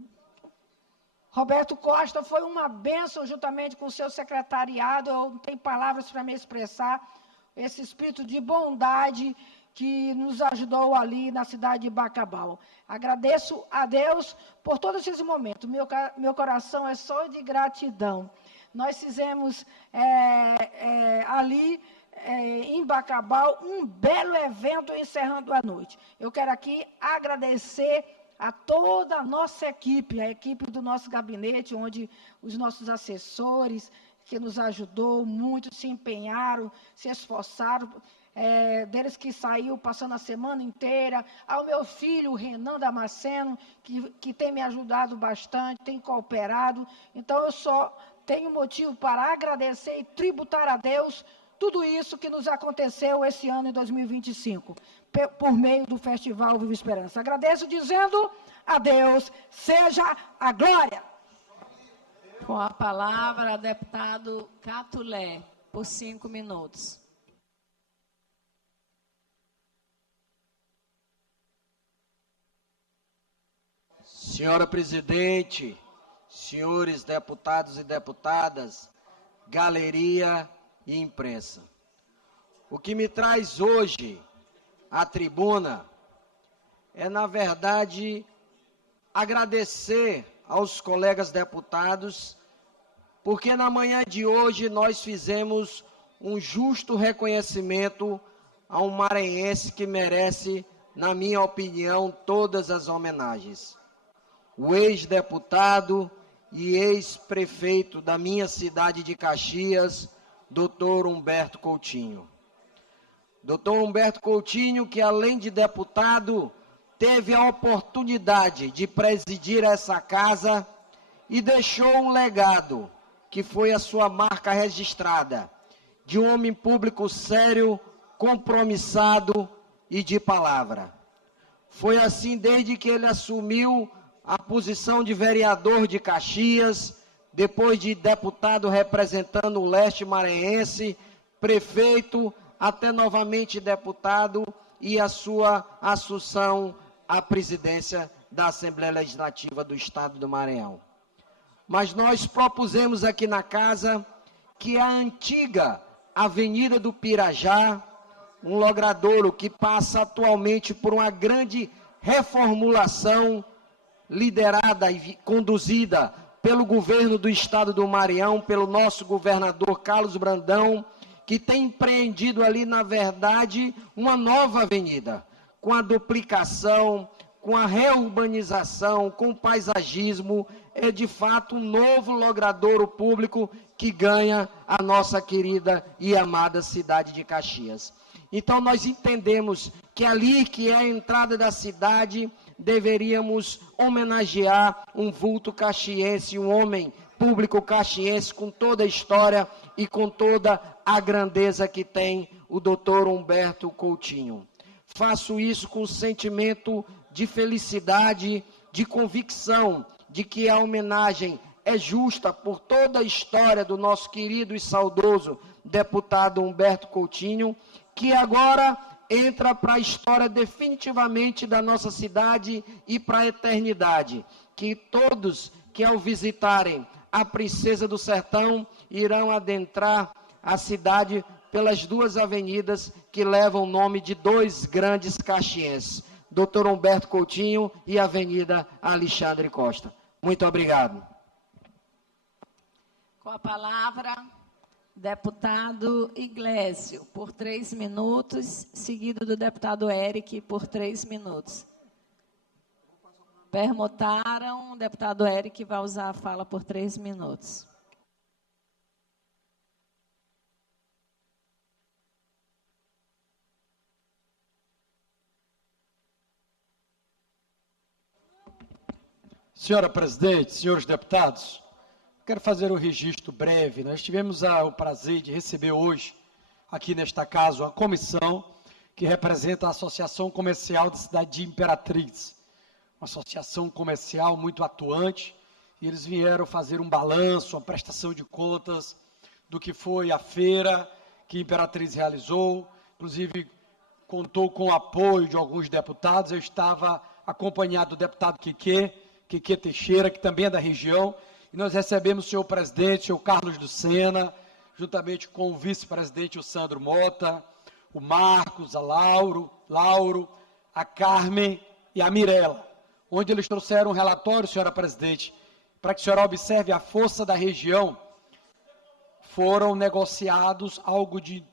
Roberto Costa foi uma bênção, juntamente com o seu secretariado. Eu não tenho palavras para me expressar esse espírito de bondade que nos ajudou ali na cidade de Bacabal. Agradeço a Deus por todos esses momentos. Meu coração é só de gratidão. Nós fizemos ali em Bacabal um belo evento encerrando a noite. Eu quero aqui agradecer a toda a nossa equipe, a equipe do nosso gabinete, onde os nossos assessores, que nos ajudou muito, se empenharam, se esforçaram, deles que saiu passando a semana inteira, ao meu filho, Renan Damasceno, que tem me ajudado bastante, tem cooperado. Então, eu só tenho motivo para agradecer e tributar a Deus tudo isso que nos aconteceu esse ano em 2025, por meio do Festival Viva Esperança. Agradeço dizendo a Deus seja a glória. Com a palavra, deputado Catulé, por 5 minutos. Senhora presidente, senhores deputados e deputadas, galeria e imprensa. O que me traz hoje à tribuna é, na verdade, agradecer aos colegas deputados, porque na manhã de hoje nós fizemos um justo reconhecimento a um maranhense que merece, na minha opinião, todas as homenagens. O ex-deputado e ex-prefeito da minha cidade de Caxias, Dr. Humberto Coutinho. Dr. Humberto Coutinho, que além de deputado, teve a oportunidade de presidir essa casa e deixou um legado, que foi a sua marca registrada, de um homem público sério, compromissado e de palavra. Foi assim desde que ele assumiu a posição de vereador de Caxias, depois de deputado representando o leste maranhense, prefeito, até novamente deputado e a sua assunção à presidência da Assembleia Legislativa do Estado do Maranhão. Mas nós propusemos aqui na casa que a antiga Avenida do Pirajá, um logradouro que passa atualmente por uma grande reformulação, liderada e conduzida pelo governo do Estado do Maranhão, pelo nosso governador Carlos Brandão, que tem empreendido ali, na verdade, uma nova avenida, com a duplicação, com a reurbanização, com o paisagismo, é de fato um novo logradouro público que ganha a nossa querida e amada cidade de Caxias. Então nós entendemos que ali, que é a entrada da cidade, deveríamos homenagear um vulto caxiense, um homem público caxiense com toda a história e com toda a grandeza que tem o Dr. Humberto Coutinho. Faço isso com sentimento de felicidade, de convicção de que a homenagem é justa por toda a história do nosso querido e saudoso deputado Humberto Coutinho, que agora entra para a história definitivamente da nossa cidade e para a eternidade. Que todos que ao visitarem a Princesa do Sertão irão adentrar a cidade pelas duas avenidas que levam o nome de dois grandes caxienses, Dr. Humberto Coutinho e a Avenida Alexandre Costa. Muito obrigado. Com a palavra, deputado Iglesio, por 3 minutos, seguido do deputado Eric, por 3 minutos. Permutaram, o deputado Eric vai usar a fala por 3 minutos. Senhora presidente, senhores deputados, quero fazer um registro breve. Nós tivemos o prazer de receber hoje, aqui nesta casa, uma comissão que representa a Associação Comercial da cidade de Imperatriz, uma associação comercial muito atuante, e eles vieram fazer um balanço, uma prestação de contas do que foi a feira que Imperatriz realizou, inclusive contou com o apoio de alguns deputados. Eu estava acompanhado do deputado Quique Teixeira, que também é da região, e nós recebemos o senhor presidente, o senhor Carlos do Sena, juntamente com o vice-presidente, o Sandro Mota, o Marcos, a Lauro, a Carmen e a Mirella, onde eles trouxeram um relatório, senhora presidente, para que a senhora observe a força da região. Foram negociados algo de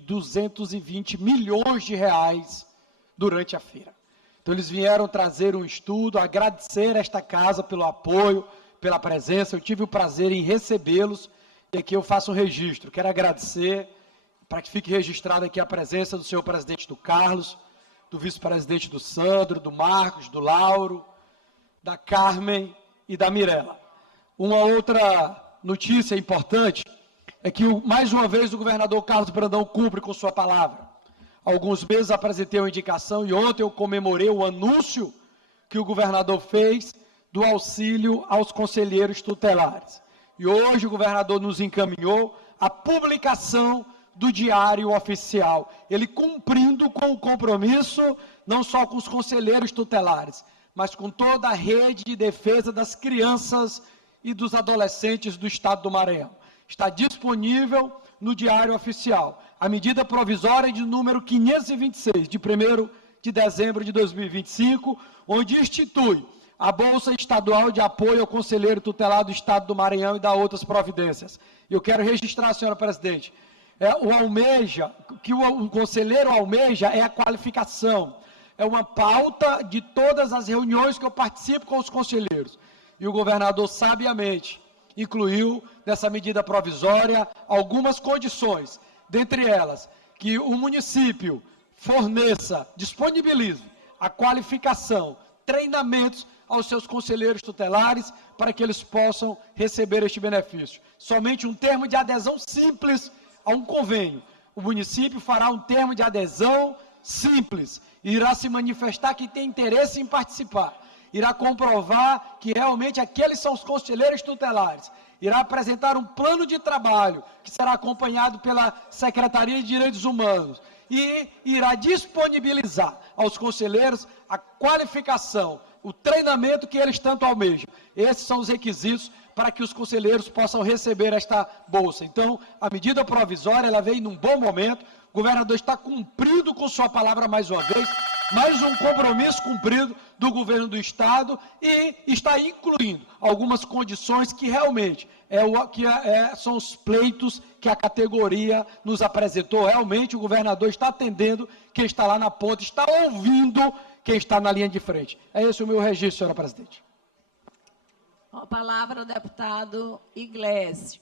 220 milhões de reais durante a feira. Então, eles vieram trazer um estudo, agradecer esta casa pelo apoio, pela presença. Eu tive o prazer em recebê-los e aqui eu faço um registro. Quero agradecer, para que fique registrado aqui a presença do senhor presidente do Carlos, do vice-presidente do Sandro, do Marcos, do Lauro, da Carmen e da Mirella. Uma outra notícia importante é que, mais uma vez, o governador Carlos Brandão cumpre com sua palavra. Há alguns meses apresentei uma indicação e ontem eu comemorei o anúncio que o governador fez do auxílio aos conselheiros tutelares. E hoje o governador nos encaminhou a publicação do Diário Oficial, ele cumprindo com o compromisso não só com os conselheiros tutelares, mas com toda a rede de defesa das crianças e dos adolescentes do Estado do Maranhão. Está disponível no Diário Oficial. a medida provisória de número 526, de 1º de dezembro de 2025, onde institui a Bolsa Estadual de Apoio ao Conselheiro Tutelar do Estado do Maranhão e da outras providências. Eu quero registrar, senhora presidente, o que o conselheiro almeja é a qualificação, é uma pauta de todas as reuniões que eu participo com os conselheiros. E o governador, sabiamente, incluiu nessa medida provisória algumas condições, dentre elas, que o município forneça, disponibilize a qualificação, treinamentos aos seus conselheiros tutelares para que eles possam receber este benefício. Somente um termo de adesão simples a um convênio. O município fará um termo de adesão simples, irá se manifestar que tem interesse em participar, irá comprovar que realmente aqueles são os conselheiros tutelares, irá apresentar um plano de trabalho, que será acompanhado pela Secretaria de Direitos Humanos, e irá disponibilizar aos conselheiros a qualificação, o treinamento que eles tanto almejam. Esses são os requisitos para que os conselheiros possam receber esta bolsa. Então, a medida provisória, ela veio num bom momento, o governador está cumprindo com sua palavra mais uma vez, mais um compromisso cumprido do governo do Estado e está incluindo algumas condições que realmente são os pleitos que a categoria nos apresentou. Realmente o governador está atendendo quem está lá na ponta, está ouvindo quem está na linha de frente. É esse o meu registro, senhora presidente. Com a palavra o deputado Iglesias.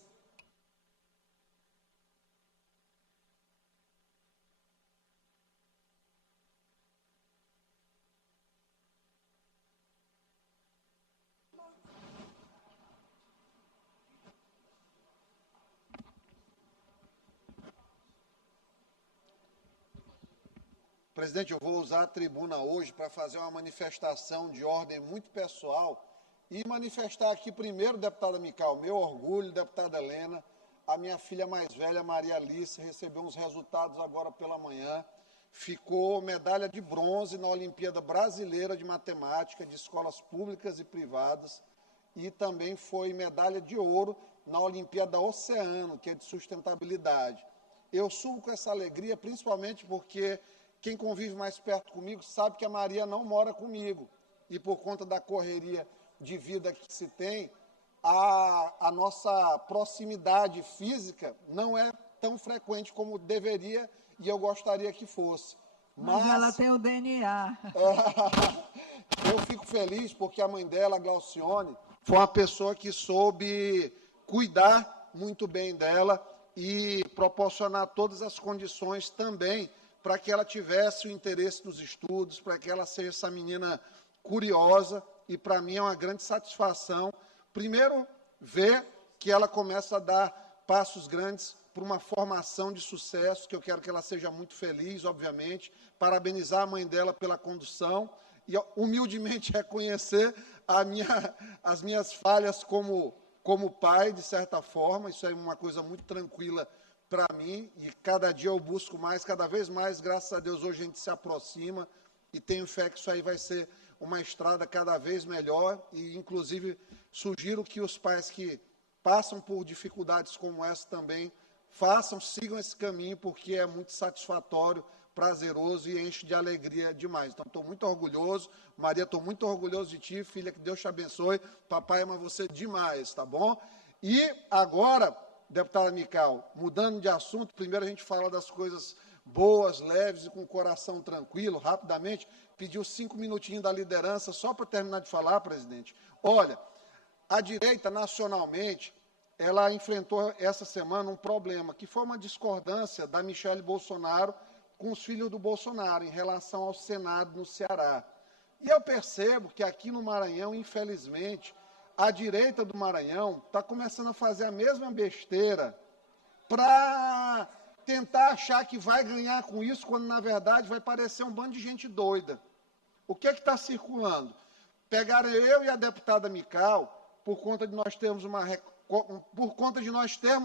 Presidente, eu vou usar a tribuna hoje para fazer uma manifestação de ordem muito pessoal e manifestar aqui primeiro, deputada Mical, meu orgulho, deputada Helena, a minha filha mais velha, Maria Alice, recebeu uns resultados agora pela manhã, ficou medalha de bronze na Olimpíada Brasileira de Matemática de escolas públicas e privadas e também foi medalha de ouro na Olimpíada Oceano, que é de sustentabilidade. Eu subo com essa alegria, principalmente porque quem convive mais perto comigo sabe que a Maria não mora comigo. E por conta da correria de vida que se tem, a nossa proximidade física não é tão frequente como deveria e eu gostaria que fosse. Mas ela tem o DNA. Eu fico feliz porque a mãe dela, a Glaucione, foi uma pessoa que soube cuidar muito bem dela e proporcionar todas as condições também para que ela tivesse o interesse nos estudos, para que ela seja essa menina curiosa, e para mim é uma grande satisfação, primeiro, ver que ela começa a dar passos grandes para uma formação de sucesso, que eu quero que ela seja muito feliz, obviamente, parabenizar a mãe dela pela condução, e humildemente reconhecer as minhas falhas como pai, de certa forma, isso é uma coisa muito tranquila para mim, e cada dia eu busco mais, cada vez mais, graças a Deus, hoje a gente se aproxima, e tenho fé que isso aí vai ser uma estrada cada vez melhor, e inclusive sugiro que os pais que passam por dificuldades como essa também sigam esse caminho, porque é muito satisfatório, prazeroso e enche de alegria demais. Então, estou muito orgulhoso, Maria, estou muito orgulhoso de ti, filha, que Deus te abençoe, papai ama você demais, tá bom? E agora, deputada Mical, mudando de assunto, primeiro a gente fala das coisas boas, leves e com o coração tranquilo, rapidamente, pediu 5 minutinhos da liderança, só para terminar de falar, presidente. Olha, a direita, nacionalmente, ela enfrentou essa semana um problema, que foi uma discordância da Michele Bolsonaro com os filhos do Bolsonaro, em relação ao Senado no Ceará. E eu percebo que aqui no Maranhão, infelizmente, a direita do Maranhão está começando a fazer a mesma besteira para tentar achar que vai ganhar com isso, quando, na verdade, vai parecer um bando de gente doida. O que está circulando? Pegaram eu e a deputada Mical, por conta de nós termos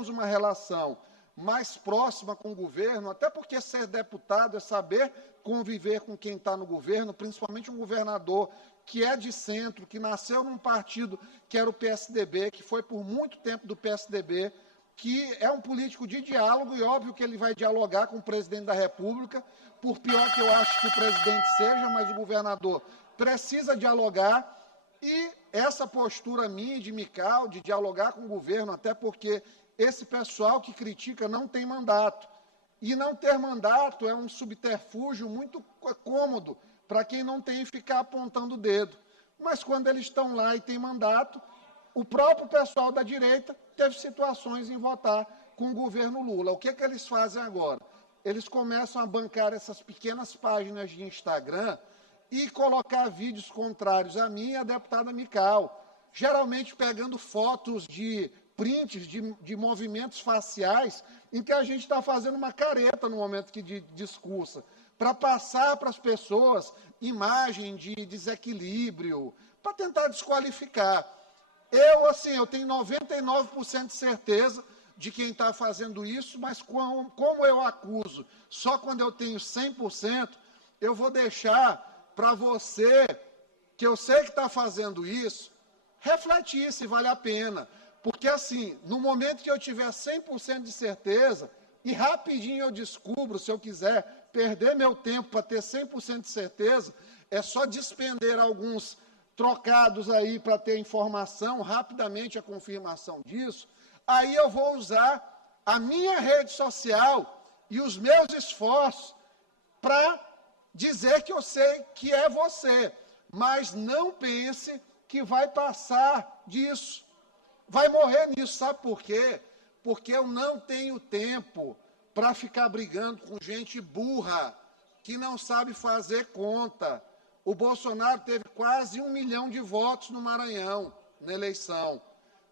uma relação mais próxima com o governo, até porque ser deputado é saber conviver com quem está no governo, principalmente um governador que é de centro, que nasceu num partido que era o PSDB, que foi por muito tempo do PSDB, que é um político de diálogo, e óbvio que ele vai dialogar com o presidente da República, por pior que eu acho que o presidente seja, mas o governador precisa dialogar, e essa postura minha de Mical, de dialogar com o governo, até porque esse pessoal que critica não tem mandato, e não ter mandato é um subterfúgio muito cômodo para quem não tem ficar apontando o dedo. Mas quando eles estão lá e têm mandato, o próprio pessoal da direita teve situações em votar com o governo Lula. O que é que eles fazem agora? Eles começam a bancar essas pequenas páginas de Instagram e colocar vídeos contrários a mim e a deputada Mical, geralmente pegando fotos de prints de movimentos faciais em que a gente está fazendo uma careta no momento que discursa, para passar para as pessoas imagem de desequilíbrio, para tentar desqualificar. Eu tenho 99% de certeza de quem está fazendo isso, mas como eu acuso só quando eu tenho 100%, eu vou deixar para você, que eu sei que está fazendo isso, refletir se vale a pena. Porque, assim, no momento que eu tiver 100% de certeza, e rapidinho eu descubro, se eu quiser perder meu tempo para ter 100% de certeza, é só despender alguns trocados aí para ter informação, rapidamente a confirmação disso, aí eu vou usar a minha rede social e os meus esforços para dizer que eu sei que é você, mas não pense que vai passar disso, vai morrer nisso, sabe por quê? Porque eu não tenho tempo para ficar brigando com gente burra, que não sabe fazer conta. O Bolsonaro teve quase 1 milhão de votos no Maranhão, na eleição.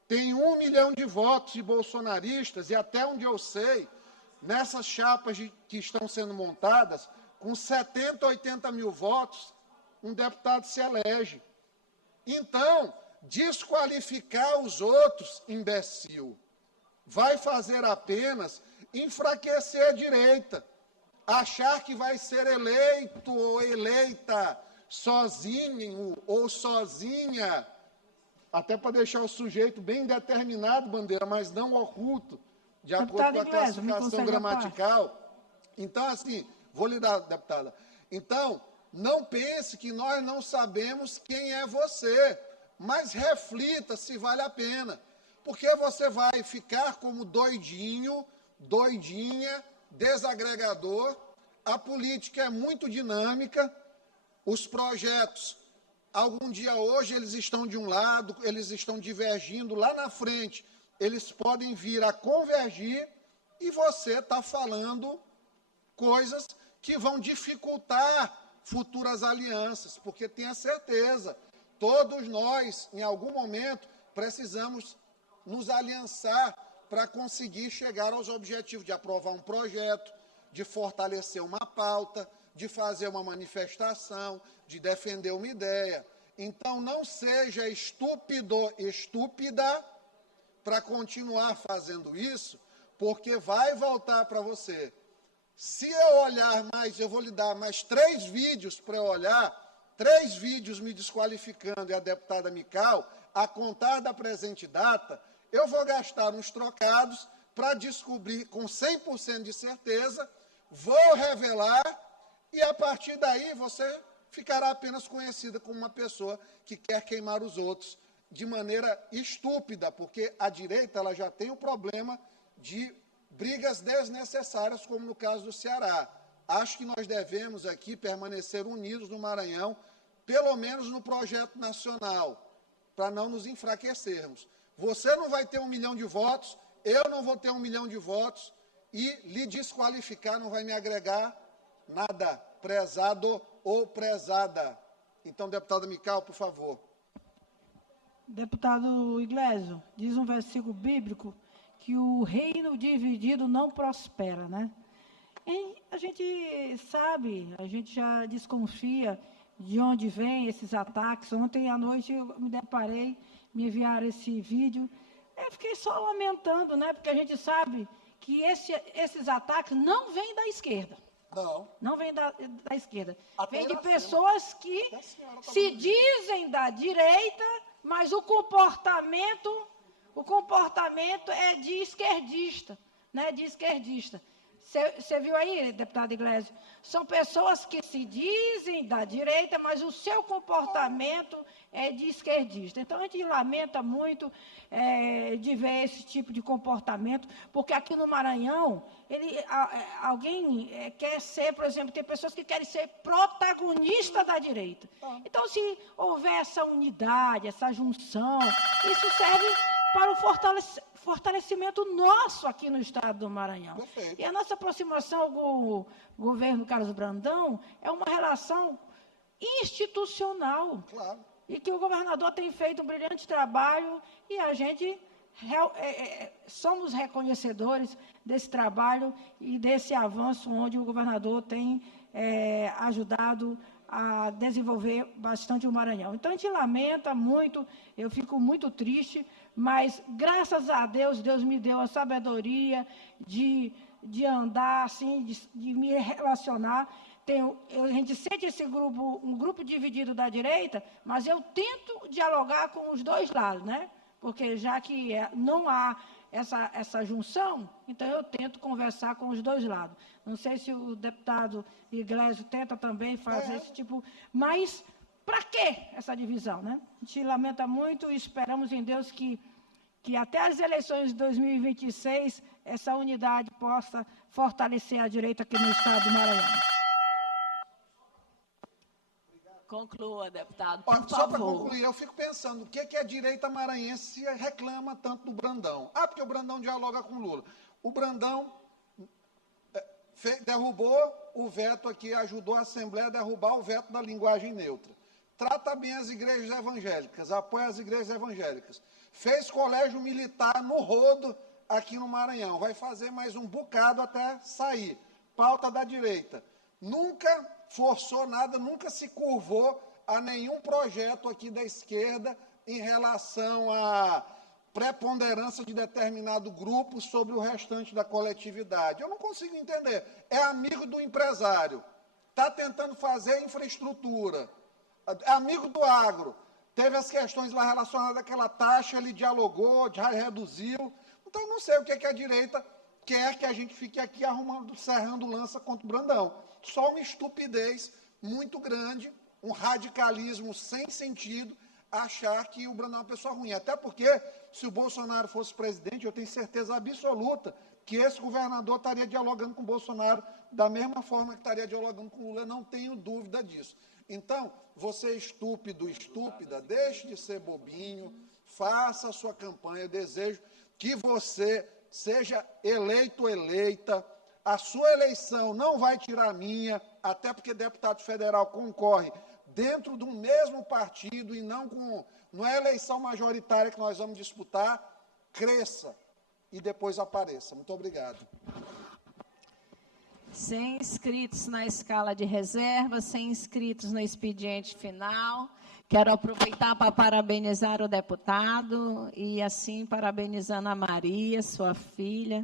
Tem 1 milhão de votos de bolsonaristas, e até onde eu sei, nessas chapas que estão sendo montadas, com 70, 80 mil votos, um deputado se elege. Então, desqualificar os outros, imbecil, vai fazer apenas enfraquecer a direita. Achar que vai ser eleito ou eleita sozinho ou sozinha, até para deixar o sujeito bem determinado, Bandeira, mas não oculto, de acordo com a classificação gramatical. Então, assim, vou lhe dar, deputada. Então, não pense que nós não sabemos quem é você, mas reflita se vale a pena, porque você vai ficar como doidinho, doidinha, desagregador. A política é muito dinâmica, os projetos, algum dia hoje eles estão de um lado, eles estão divergindo, lá na frente eles podem vir a convergir, e você está falando coisas que vão dificultar futuras alianças, porque tenha certeza, todos nós, em algum momento, precisamos nos aliançar para conseguir chegar aos objetivos de aprovar um projeto, de fortalecer uma pauta, de fazer uma manifestação, de defender uma ideia. Então, não seja estúpido, estúpida, para continuar fazendo isso, porque vai voltar para você. Se eu olhar mais, eu vou lhe dar mais 3 vídeos para eu olhar, 3 vídeos me desqualificando e a deputada Mical, a contar da presente data, eu vou gastar uns trocados para descobrir com 100% de certeza, vou revelar, e a partir daí você ficará apenas conhecida como uma pessoa que quer queimar os outros de maneira estúpida, porque a direita ela já tem o problema de brigas desnecessárias, como no caso do Ceará. Acho que nós devemos aqui permanecer unidos no Maranhão, pelo menos no projeto nacional, para não nos enfraquecermos. Você não vai ter 1 milhão de votos, eu não vou ter 1 milhão de votos, e lhe desqualificar não vai me agregar nada, prezado ou prezada. Então, deputada Mical, por favor. Deputado Iglesio, diz um versículo bíblico que o reino dividido não prospera, né? E a gente sabe, a gente já desconfia de onde vêm esses ataques. Ontem à noite eu me deparei, me enviaram esse vídeo. Eu fiquei só lamentando, né? Porque a gente sabe que esses ataques não vêm da esquerda. Não vem da esquerda. Vem de pessoas que se dizem da direita, mas o comportamento O comportamento é de esquerdista, né? De esquerdista. Você viu aí, deputado Iglesias? São pessoas que se dizem da direita, mas o seu comportamento é de esquerdista. Então, a gente lamenta muito de ver esse tipo de comportamento, porque aqui no Maranhão, alguém quer ser, por exemplo, tem pessoas que querem ser protagonista da direita. Então, se houver essa unidade, essa junção, isso serve para o fortalecimento nosso aqui no estado do Maranhão. Perfeito. E a nossa aproximação com o governo Carlos Brandão é uma relação institucional. Claro. E que o governador tem feito um brilhante trabalho e a gente somos reconhecedores desse trabalho e desse avanço onde o governador tem ajudado a desenvolver bastante o Maranhão. Então, a gente lamenta muito, eu fico muito triste, mas, graças a Deus, Deus me deu a sabedoria de andar, assim, de me relacionar. A gente sente um grupo dividido da direita, mas eu tento dialogar com os dois lados, né? Porque já que não há essa junção, então eu tento conversar com os dois lados. Não sei se o deputado Iglesias tenta também fazer esse tipo... Mas, para que essa divisão, né? A gente lamenta muito e esperamos em Deus que até as eleições de 2026, essa unidade possa fortalecer a direita aqui no estado do Maranhão. Conclua, deputado, por favor. Só para concluir, eu fico pensando, o que a direita maranhense reclama tanto do Brandão? Porque o Brandão dialoga com o Lula. O Brandão derrubou o veto aqui, ajudou a Assembleia a derrubar o veto da linguagem neutra. Trata bem as igrejas evangélicas, apoia as igrejas evangélicas. Fez colégio militar no rodo aqui no Maranhão. Vai fazer mais um bocado até sair. Pauta da direita. Nunca forçou nada, nunca se curvou a nenhum projeto aqui da esquerda em relação à preponderância de determinado grupo sobre o restante da coletividade. Eu não consigo entender. É amigo do empresário, está tentando fazer infraestrutura, é amigo do agro, teve as questões lá relacionadas àquela taxa, ele dialogou, já reduziu. Então, não sei o que a direita quer que a gente fique aqui serrando lança contra o Brandão. Só uma estupidez muito grande, um radicalismo sem sentido, achar que o Brandão é uma pessoa ruim. Até porque, se o Bolsonaro fosse presidente, eu tenho certeza absoluta que esse governador estaria dialogando com o Bolsonaro da mesma forma que estaria dialogando com o Lula, não tenho dúvida disso. Então, você estúpido, estúpida, deixe de ser bobinho, faça a sua campanha, eu desejo que você seja eleito ou eleita. A sua eleição não vai tirar a minha, até porque deputado federal concorre dentro do mesmo partido e não é eleição majoritária que nós vamos disputar. Cresça e depois apareça. Muito obrigado. Sem inscritos na escala de reserva, sem inscritos no expediente final. Quero aproveitar para parabenizar o deputado e, assim, parabenizando a Maria, sua filha,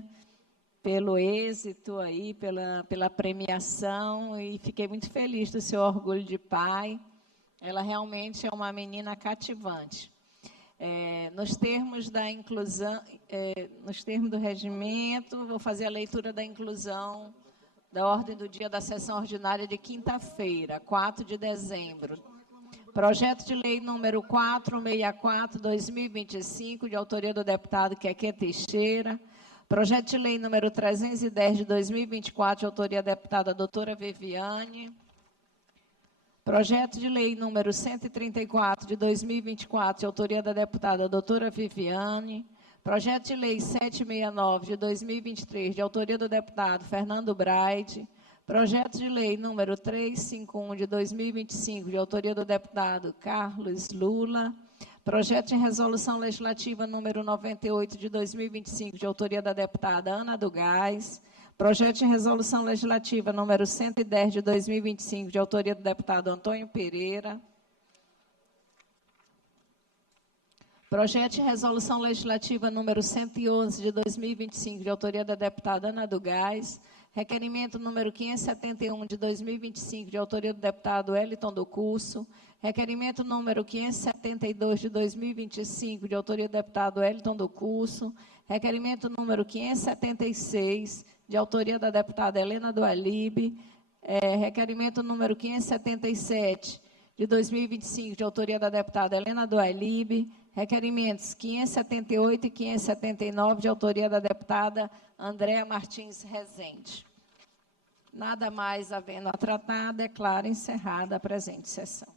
pelo êxito aí, pela premiação, e fiquei muito feliz do seu orgulho de pai. Ela realmente é uma menina cativante. Nos termos da inclusão, nos termos do regimento, vou fazer a leitura da inclusão da ordem do dia da sessão ordinária de quinta-feira, 4 de dezembro. Projeto de lei número 464/2025, de autoria do deputado Quequê Teixeira. Projeto de lei número 310 de 2024, de autoria da deputada doutora Viviane. Projeto de lei número 134 de 2024, de autoria da deputada doutora Viviane. Projeto de lei 769 de 2023, de autoria do deputado Fernando Braide. Projeto de lei número 351 de 2025, de autoria do deputado Carlos Lula. Projeto de resolução legislativa número 98 de 2025, de autoria da deputada Ana do Gás. Projeto de resolução legislativa número 110 de 2025, de autoria do deputado Antônio Pereira. Projeto de resolução legislativa número 111 de 2025, de autoria da deputada Ana do Gás. Requerimento número 571, de 2025, de autoria do deputado Wellington do Curso. Requerimento número 572, de 2025, de autoria do deputado Wellington do Curso. Requerimento número 576, de autoria da deputada Helena do Alibe. Requerimento número 577, de 2025, de autoria da deputada Helena do Alibe. Requerimentos 578 e 579, de autoria da deputada Andréa Martins Rezende. Nada mais havendo a tratar, declaro encerrada a presente sessão.